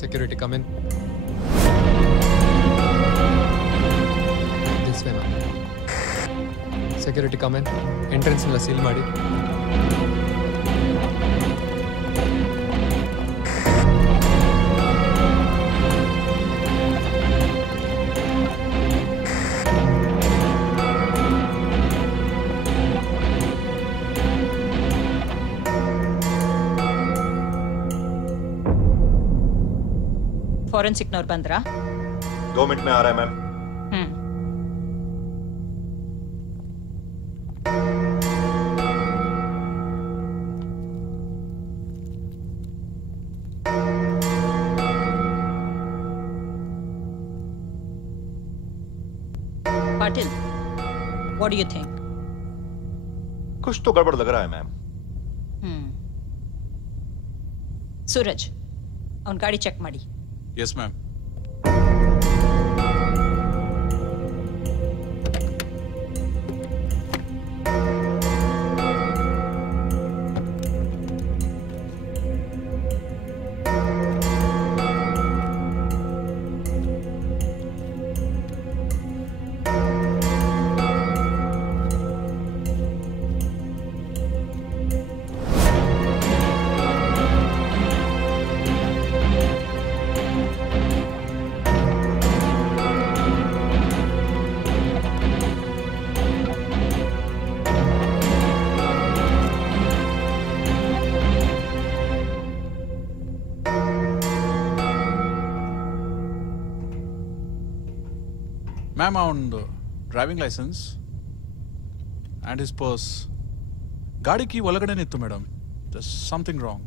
Security come in. This way ma'am. Security come in. Entrance ಎಲ್ಲ ಸೀಲ್ ಮಾಡಿ. ಫೋರೆನ್ಸಿಕ್ ನವರು ಬಂದ್ರಾ? 2 मिनट में आ रहा है ma'am. Patil, what do you think? कुछ तो गड़बड़ लग रहा है मैम. सूरज, ಅವನ ಗಾಡಿ ಚೆಕ್ ಮಾಡಿ. Yes, ma'am. ಮ್ಯಾಮ್ ಅವನದು driving license and his purse ಗಾಡಿ ಕೀ ಒಳಗಡೆನೇ ಇತ್ತು madam. This something wrong.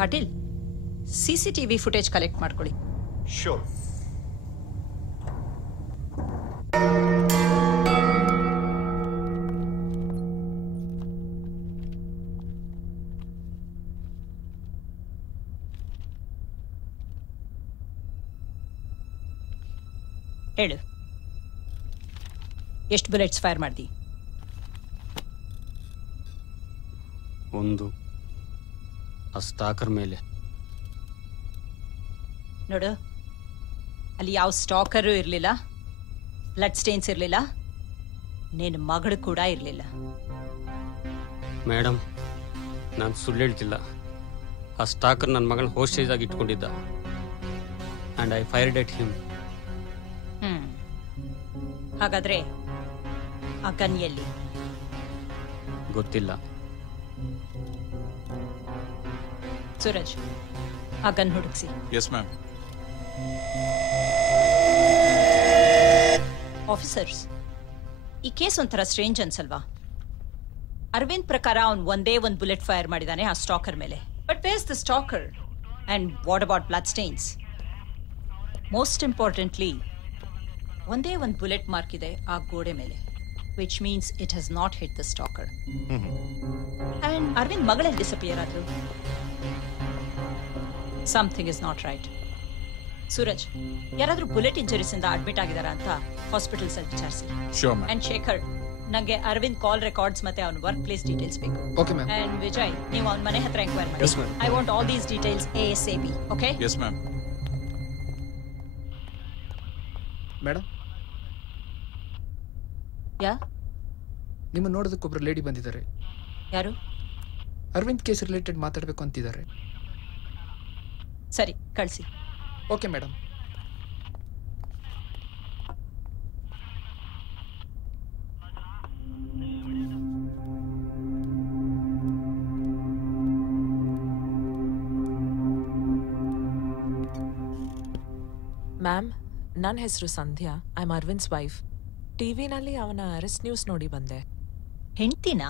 Patil, CCTV footage collect ಮಾಡ್ಕೊಳ್ಳಿ. ಶೋರ್. ಹೇಳು, ಎಷ್ಟು ಬುಲೆಟ್ಸ್ ಫೈರ್ ಮಾಡ್ದಿ? ಒಂದು ಆ ಸ್ಟಾಕರ್ ಮೇಲೆ. ನೋಡು, ಅಲ್ಲಿ ಯಾವ ಸ್ಟಾಕರು ಇರಲಿಲ್ಲ, ಬ್ಲಡ್ ಸ್ಟೇನ್ಸ್ ಇರಲಿಲ್ಲ, ನಿನ್ನ ಮಗಳು ಕೂಡ ಇರಲಿಲ್ಲ. ಮೇಡಮ್, ನಾನು ಸುಳ್ಳು ಹೇಳ್ತಿಲ್ಲ. ಆ ಸ್ಟಾಕರ್ ನನ್ನ ಮಗಳನ್ನ ಹೋಸ್ಟೇಜ್ ಆಗಿ ಇಟ್ಕೊಂಡಿದ್ದ. And I fired at him. ಹಾಗಾದ್ರೆ ಆ ಗನ್ ಎಲ್ಲಿ? ಗೊತ್ತಿಲ್ಲ. ಸೂರಜ್, ಆ ಗನ್ ಹುಡುಕ್ಸಿ. Yes ma'am. ಆಫೀಸರ್ಸ್, ಈ ಕೇಸ್ ಒಂಥರ ಸ್ಟ್ರೇಂಜ್ ಅನ್ಸಲ್ವಾ? ಅರವಿಂದ್ ಪ್ರಕಾರ ಅವನು ಒಂದೇ ಒಂದು ಬುಲೆಟ್ ಫೈರ್ ಮಾಡಿದಾನೆ ಆ ಸ್ಟಾಕರ್ ಮೇಲೆ. But where's the stalker and what about blood stains? Most importantly, ಒಂದೇ ಒಂದು ಬುಲೆಟ್ ಮಾರ್ಕ್ ಇದೆ ಆ ಗೋಡೆ ಮೇಲೆ, which means it has not hit the stalker. And Arvind ಮಗಳಲ್ಲಿ ಡಿಸಪಿಯರ್ ಆದ್ರು. Something is not right. Suraj, ಯಾರಾದ್ರೂ ಬುಲೆಟ್ ಇಂಜರೀಸ್ ಇಂದ ಅಡ್ಮಿಟ್ ಆಗಿದಾರಾ ಅಂತ ಹಾಸ್ಪಿಟಲ್ಸ್ ಅಲ್ಲಿ ವಿಚಾರಿಸಿ. ಅಂಡ್ ಶೇಖರ್, ನಂಗೆ ಅರವಿಂದ್ ಕಾಲ್ ರೆಕಾರ್ಡ್ಸ್ ಮತ್ತೆ ಅವನ ವರ್ಕ್ ಪ್ಲೇಸ್ ಡೀಟೇಲ್ಸ್ ಬೇಕು. Okay ma'am. ಅಂಡ್ ವಿಜಯ್, ನೀವು ಅವನ ಮನೆ ಹತ್ರ ಎಂಕ್ವೈರಿ ಮಾಡಿ. I want all these details ASAP. ಓಕೆ? Yes ma'am. ಮೇಡಮ್, ಯಾ? ನಿಮ್ಮ ನೋಡೋದಕ್ಕೊಬ್ರು ಲೇಡಿ ಬಂದಿದ್ದಾರೆ. ಯಾರು? ಅರವಿಂದ್ ಕೇಸ್ ರಿಲೇಟೆಡ್ ಮಾತಾಡಬೇಕು ಅಂತಿದ್ದಾರೆ. ಸರಿ, ಕಳಿಸಿ. Okay madam. ಮ್ಯಾಮ್, ನನ್ನ ಹೆಸರು Sandhya. I am Arvind's wife. ಟಿವಿನಲ್ಲಿ ಅವನ ಅರೆಸ್ಟ್ ನ್ಯೂಸ್ ನೋಡಿ ಬಂದೆ. ಹೆಂಡ್ತಿನಾ?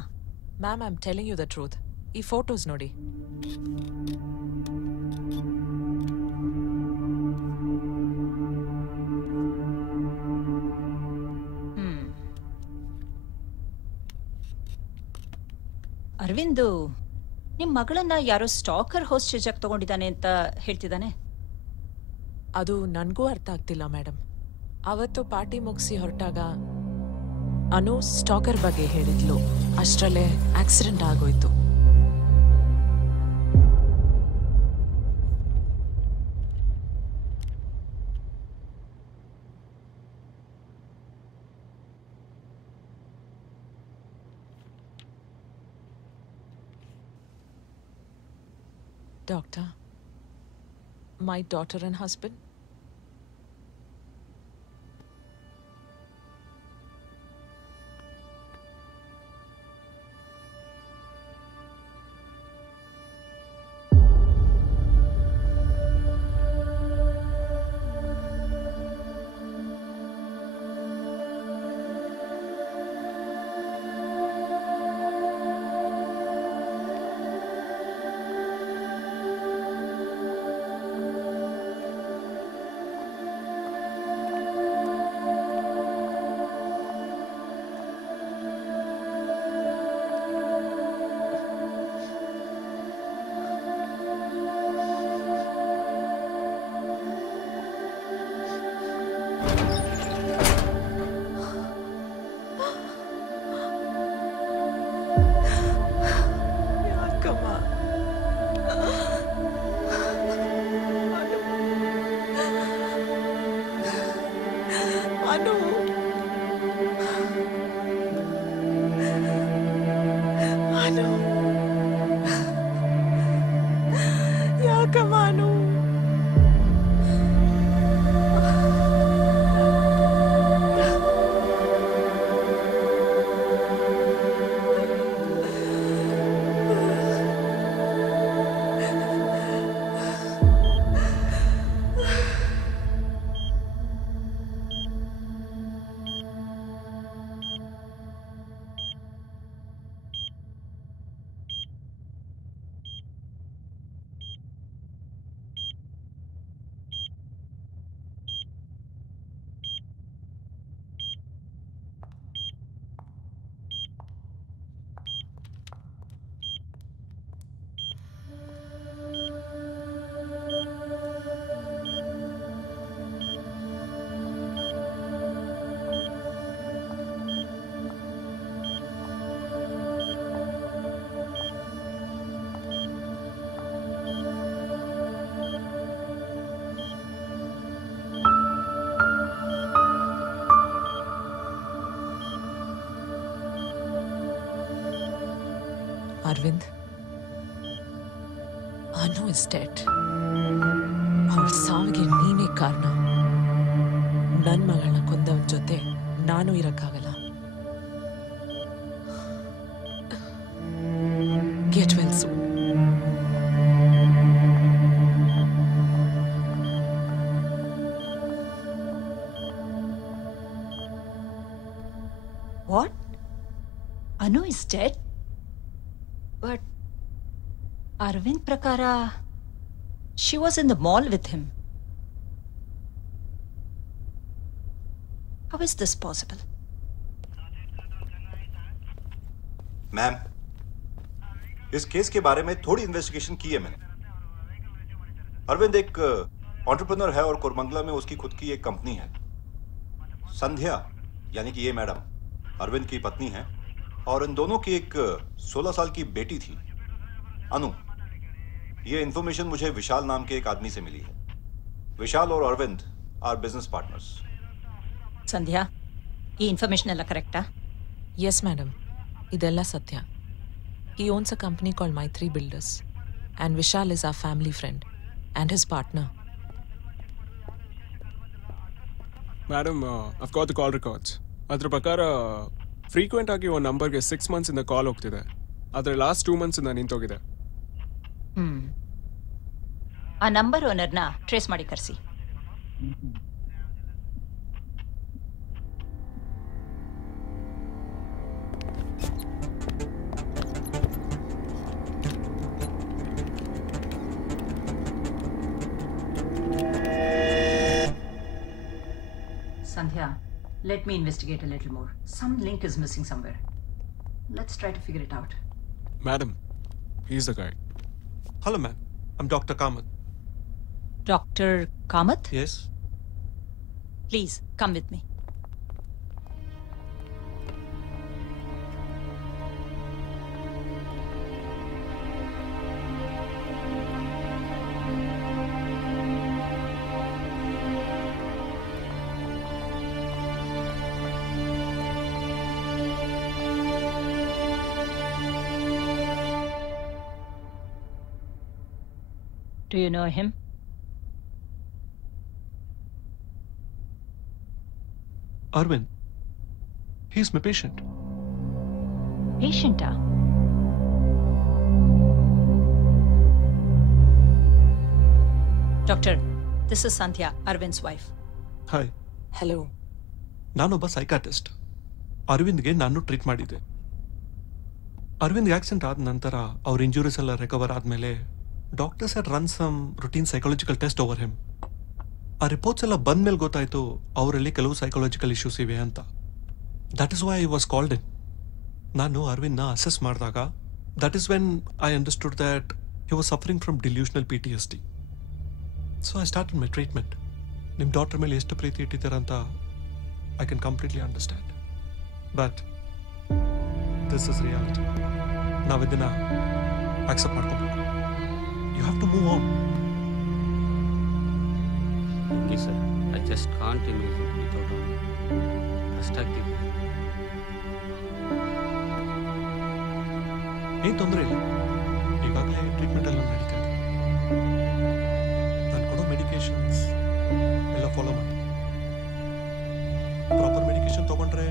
Ma'am, I am telling you the truth. ಈ ಫೋಟೋಸ್ ನೋಡಿ. ಅರವಿಂದು ನಿಮ್ಮ ಮಗಳನ್ನ ಯಾರೋ ಸ್ಟಾಕರ್ ಹೋಸ್ಟೇಜ್ ಆಗಿ ತಗೊಂಡಿದ್ದಾನೆ ಅಂತ ಹೇಳ್ತಿದ್ದಾನೆ. ಅದು ನನಗೂ ಅರ್ಥ ಆಗ್ತಿಲ್ಲ ಮೇಡಮ್. ಅವತ್ತು ಪಾರ್ಟಿ ಮುಗಿಸಿ ಹೊರಟಾಗ ಅನು ಸ್ಟಾಕರ್ ಬಗ್ಗೆ ಹೇಳಿದ್ಲು. ಅಷ್ಟರಲ್ಲೇ ಆಕ್ಸಿಡೆಂಟ್ ಆಗೋಯ್ತು. Doctor, my daughter and husband. Arvind, Anu is dead. ಅವಳ ಸಾವಿಗೆ ನೀನೇ ಕಾರಣ. ನನ್ನ ಮಗಳನ್ನ ಕೊಂದವನ ಜೊತೆ ನಾನು ಇರಕ್ಕಾಗಲ್ಲ. Get well soon. What? Anu is dead? But Arvind Prakara, she was in the mall with him. How is this possible? Ma'am, इस केस के बारे में थोड़ी इन्वेस्टिगेशन की है मैंने. अरविंद एक एंटरप्रेन्योर है और कोरमंगला में उसकी खुद की एक कंपनी है. संध्या यानी कि ये मैडम अरविंद की पत्नी है और इन दोनों की एक 16 साल की बेटी थी, अनु. ये इन्फॉर्मेशन मुझे विशाल नाम के एक आदमी से मिली है. विशाल और अरविंद आर बिजनेस पार्टनर्स. ಸಂಧ್ಯಾ, ಈ ಇನ್ಫಾರ್ಮೇಶನ್ ಎಲ್ಲ ಕರೆಕ್ಟಾ? ಎಸ್ ಮೇಡಮ್, ಇದೆಲ್ಲ ಸತ್ಯ. He owns a company called Maitri Builders, and Vishal is our family friend and his partner. Madam, I've got the call records. ಅದ್ರ ಪ್ರಕಾರ ಫ್ರೀಕ್ವೆಂಟ್ ಆಗಿ ಒಂದು ನಂಬರ್ಗೆ 6 months ಇಂದ ಕಾಲ್ ಹೋಗ್ತಿದೆ. ಆದರೆ ಲಾಸ್ಟ್ 2 months ಇಂದ ನಿಂತೋಗಿದೆ. ಆ ನಂಬರ್ ಓನರ್ನ ಟ್ರೇಸ್ ಮಾಡಿ ಕರೆಸಿ. Sandhya, let me investigate a little more. Some link is missing somewhere. Let's try to figure it out. Madam, he's the guy. Hello, ma'am. I'm Dr. Kamath. Dr. Kamath? Yes? Please, come with me. Do you know him? Arvind. He's my patient. Patient? Doctor, this is Sandhya, Arvind's wife. Hi. Hello. ನಾನೊಬ್ಬ ಸೈಕಾಟಿಸ್ಟ್. ಅರವಿಂದ್ಗೆ ನಾನು treat ಮಾಡಿದ್ದೆ. ಅರವಿಂದ್ಗೆ accident ಆದ ನಂತರ ಅವ್ರ injuries ಎಲ್ಲ recover ಆದಮೇಲೆ doctors had run some routine psychological test over him. ಆ reports ಎಲ್ಲ ಬಂದ ಮೇಲೆ ಗೊತ್ತಾಯಿತು ಅವರಲ್ಲಿ ಕೆಲವು ಸೈಕಾಲಜಿಕಲ್ ಇಶ್ಯೂಸ್ ಇವೆ ಅಂತ. That is why I was called in. ನಾನು ಅರವಿಂದ್ನ ಅಸೆಸ್ ಮಾಡಿದಾಗ that is when I understood that he was suffering from delusional PTSD. So I started my treatment. ನಿಮ್ಮ ಡಾಕ್ಟರ್ ಮೇಲೆ ಎಷ್ಟು ಪ್ರೀತಿ ಇಟ್ಟಿದ್ದೀರಂತ I can completely understand. But this is reality. ನಾವು ಇದನ್ನು ಆಕ್ಸೆಪ್ಟ್ ಮಾಡ್ಕೋಬೇಕು. You have to move on. Okay, sir. I just can't imagine without him. ಅಷ್ಟಾಗ್ತಿದೆ. ಏನು ತೊಂದರೆ ಇಲ್ಲ. ಈಗಾಗಲೇ ಟ್ರೀಟ್ಮೆಂಟ್ ಎಲ್ಲ ನಡೀತಾ ಇದೆ. ನಾನು ಕೊಡೋ ಮೆಡಿಕೇಶನ್ಸ್ ಎಲ್ಲ ಫಾಲೋ ಮಾಡಿ. ಪ್ರಾಪರ್ ಮೆಡಿಕೇಶನ್ ತಗೊಂಡ್ರೆ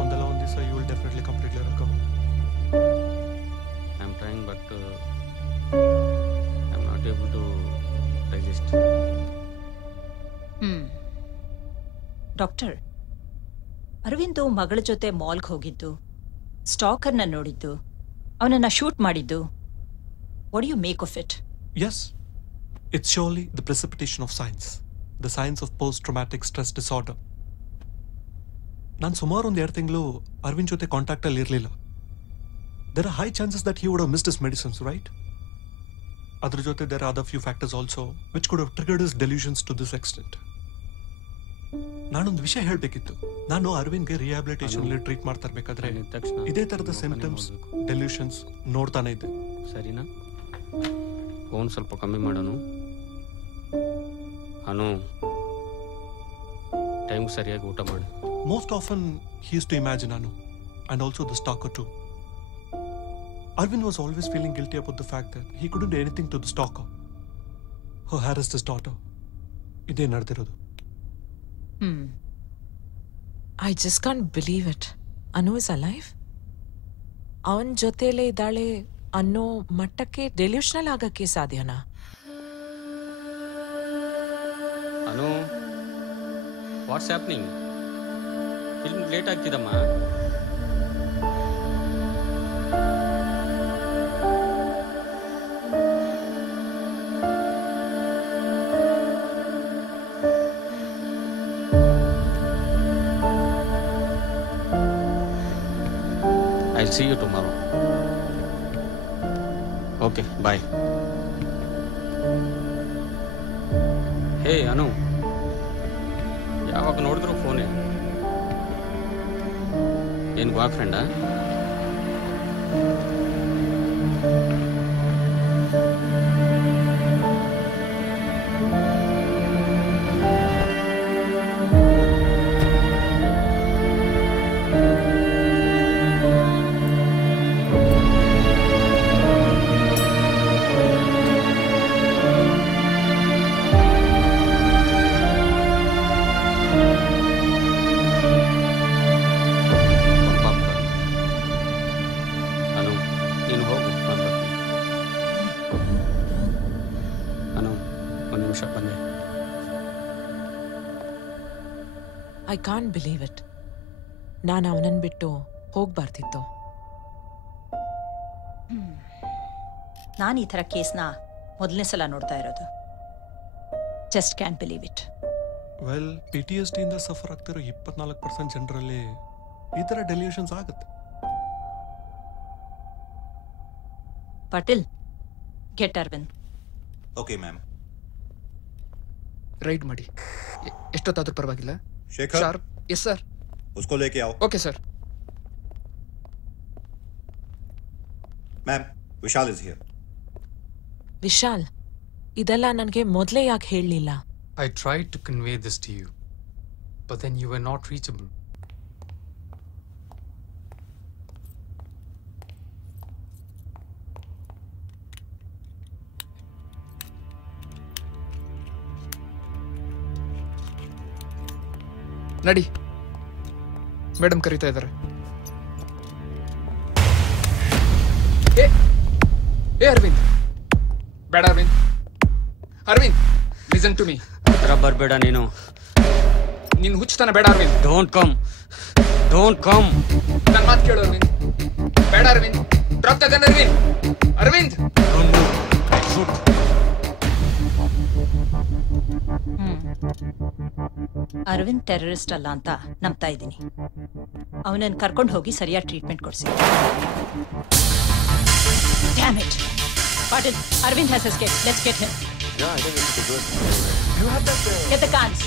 ಒಂದಲ್ಲ ಒಂದು ದಿವಸ you will definitely completely recover. I'm trying, but I'm not able to digest. Doctor, Arvind ಮಗಳ ಜೊತೆ ಮಾಲ್ಗೆ ಹೋಗಿದ್ದು, ಸ್ಟಾಕರ್ನ ನೋಡಿದ್ದು, ಅವನನ್ನ ಶೂಟ್ ಮಾಡಿದ್ದು, what do you make of it? Yes, it's surely the precipitation of science, the science of post-traumatic stress disorder. ನಾನು ಸುಮಾರು ಒಂದು 2 ತಿಂಗಳು ಅರವಿಂದ್ ಜೊತೆ ಕಾಂಟ್ಯಾಕ್ಟಲ್ಲಿ ಇರಲಿಲ್ಲ. There are high chances that he would have missed his medicines, right? Adar jote there are other few factors also which could have triggered his delusions to this extent. ನಾನೊಂದು ವಿಷಯ ಹೇಳಬೇಕಿತ್ತು. ನಾನು ಅರವಿಂದ್ಗೆ rehabilitation ಅಲ್ಲಿ ಟ್ರೀಟ್ ಮಾಡ್ತಾ ಇರಬೇಕಾದ್ರೆ ಇದೇ ತರದ symptoms, delusions ನೋಡ್ತಾನೆ ಇದ್ದೆ. ಸರಿನಾ? ಫೋನ್ ಸ್ವಲ್ಪ ಕಮ್ಮಿ ಮಾಡೋನು. ಅನು ಟೈಮ್ ಸರಿಯಾಗಿ ಊಟ ಮಾಡಿ. Most often he used to imagine Anu and also the stalker too. Arvind was always feeling guilty about the fact that he couldn't do anything to the stalker who harassed his daughter. ಇದೇ ನಡೆದಿರೋದು. I just can't believe it. Anu is alive? ಅವನ್ ಜೊತೆಲೇ ಇದ್ದಾಳೆ ಅನ್ನೋ ಮಟ್ಟಕ್ಕೆ delusional ಆಗಕ್ಕೆ ಸಾಧ್ಯನಾ? Anu, what's happening? Film late ಆಗ್ತಿದಮ್ಮ. I'll see you tomorrow. Okay, bye. Hey, Anu. ಯಾವಾಗ ನೋಡಿದ್ರು ಫೋನೇ. ಏನು ಬಾಯ್ ಫ್ರೆಂಡಾ? I can't believe it. ನಾನು ಅವನನ್ನು ಬಿಟ್ಟು ಹೋಗ್ಬಾರ್ದಿತ್ತು. ನಾನು ಈ ಥರ ಕೇಸ್ನ ಮೊದಲನೇ ಸಲ ನೋಡ್ತಾ ಇರೋದು. Just can believe it. Well, PTSD ಇಂದ ಸಫರ್ ಆಗ್ತಿರೋ 24% ಜನರಲ್ಲಿ ಈ ಥರ ಡೆಲ್ಯೂಷನ್ಸ್ ಆಗುತ್ತೆ. Patil, get Arvind. Okay ma'am. Raid ಮಾಡಿ, ಎಷ್ಟೊತ್ತಾದ್ರೂ ಪರವಾಗಿಲ್ಲ. शेखर, शार्प. Yes sir. उसको लेके आओ. Okay sir. Ma'am, Vishal is here. Vishal, ಇದೆಲ್ಲ ನನಗೆ ಮೊದಲೇ ಯಾಕೆ ಹೇಳಲಿಲ್ಲ? I tried to convey this to you, but then you were not reachable. ನಡಿ, ಮೇಡಮ್ ಕರೀತಾ ಇದ್ದಾರೆ. ಏ ಅರವಿಂದ್, ಬೇಡ Arvind. Arvind, listen to me. ಹತ್ರ ಬರಬೇಡ ನೀನು. ನೀನು ಹುಚ್ಚುತ್ತಾನ. ಬೇಡ Arvind. Don't come, don't come. ನನ್ನ ಮಾತು ಕೇಳು ಅರವಿಂದ್. ಬೇಡ Arvind. Drop the gun Arvind. Arvind, Arvind terrorist ಅಲ್ಲ ಅಂತ ನಂಬ್ತಾ ಇದ್ದೀನಿ. ಅವನನ್ನು ಕರ್ಕೊಂಡು ಹೋಗಿ ಸರಿಯಾದ ಟ್ರೀಟ್ಮೆಂಟ್ ಕೊಡಿಸಿ. Damn it. Patil, Arvind has escaped. Let's get him. Yeah, I think it should be good. You have that... Get the guns.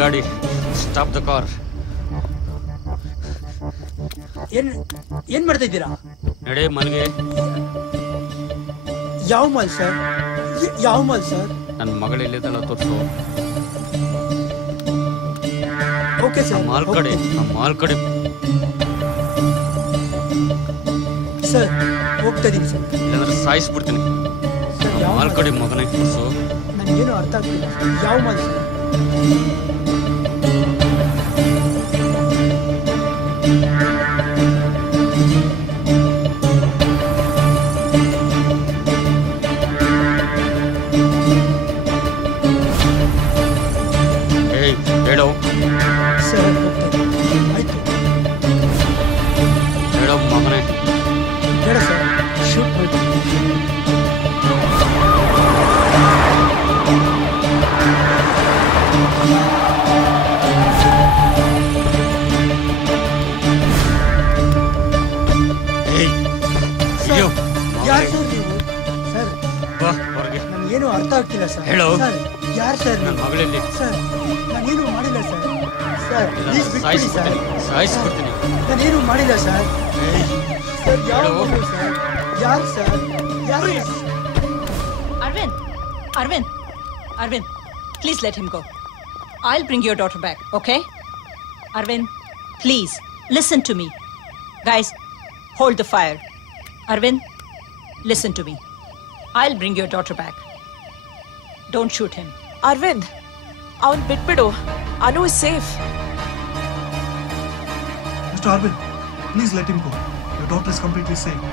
ಗಾಡಿ. Stop the car. ಏನ್ ಮಾಡ್ತಾ ಇದ್ದೀರಾ? ನಡೆ ಮಲ್ಗೆ. ಯಾವ ಮಾಲ್ ಸರ್? ಯಾವ ಮಾಲ್ ಸರ್? ನನ್ನ ಮಗಳು ಎಲ್ಲಿದ್ದಾಳ ತೋರಿಸು. Okay sir. ಮಾಲ್ ಕಡೆ, ಮಾಲ್ ಕಡೆ. ಸರ್ ಹೋಗ್ತಾ ಇದೀನಿ ಸರ್. ಇಲ್ಲಾಂದ್ರೆ ಸಾಯಿಸ್ಬಿಡ್ತೀನಿ. ಮಾಲ್ ಕಡೆ ಮಗನೇ ತೋರಿಸು. ನನಗೇನು ಅರ್ಥ ಆಗ್ತಿಲ್ಲ. ಯಾವ ಮಾಲ್ ಸರ್? ಯಾರು ಸರ್ ನೀವು ಸರ್ ಬಾ ಹೊರಗೆ ನನಗೇನು ಅರ್ಥ ಆಗ್ತಿಲ್ಲ ಸರ್ ಹೇಳು. ಸರ್ ಯಾರು ಸರ್ ನನ್ನ ಮಗಳಲ್ಲಿ ಸರ್ ನಾನೇನು ಮಾಡಿಲ್ಲ ಸರ್ ಸರ್ ಪ್ಲೀಸ್ ಬಿಟ್ಬಿಡಿ ಸರ್ ಸಾಯಿಸ್ಬಿಡ್ತೀನಿ ನಾನೇನು ಮಾಡಿಲ್ಲ ಸರ್ ಸರ್ ಯಾವ ಹೇಳು. ಮಗು ಸರ್ ಯಾರು ಸರ್ ಯಾರು Arvind, Arvind, Arvind, please let him go. I'll bring your daughter back, okay? Arvind, please, listen to me. Guys, hold the fire. Arvind, listen to me. I'll bring your daughter back. Don't shoot him. Arvind ಅವನ್ ಬಿಟ್ಬಿಡು. Anu is safe. Mr. Arvind, please let him go. Your daughter is completely safe.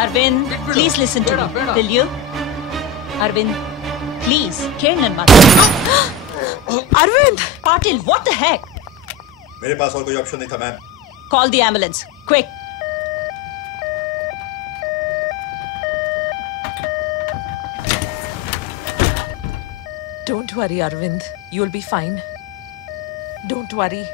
Arvind, please listen to me. Will you? Arvind, please, care nan mat. Arvind! Patil, what the heck? मेरे पास और कोई option नहीं था ma'am. Call the ambulance, quick. Don't worry, Arvind. You'll be fine. Don't worry.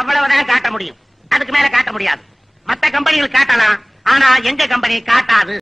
அவ்வளவுதான் காட்ட முடியும். அதுக்கு மேல காட்ட முடியாது. மத்த கம்பெனிகள் காட்டலாம், ஆனா எங்க கம்பெனி காட்டாது.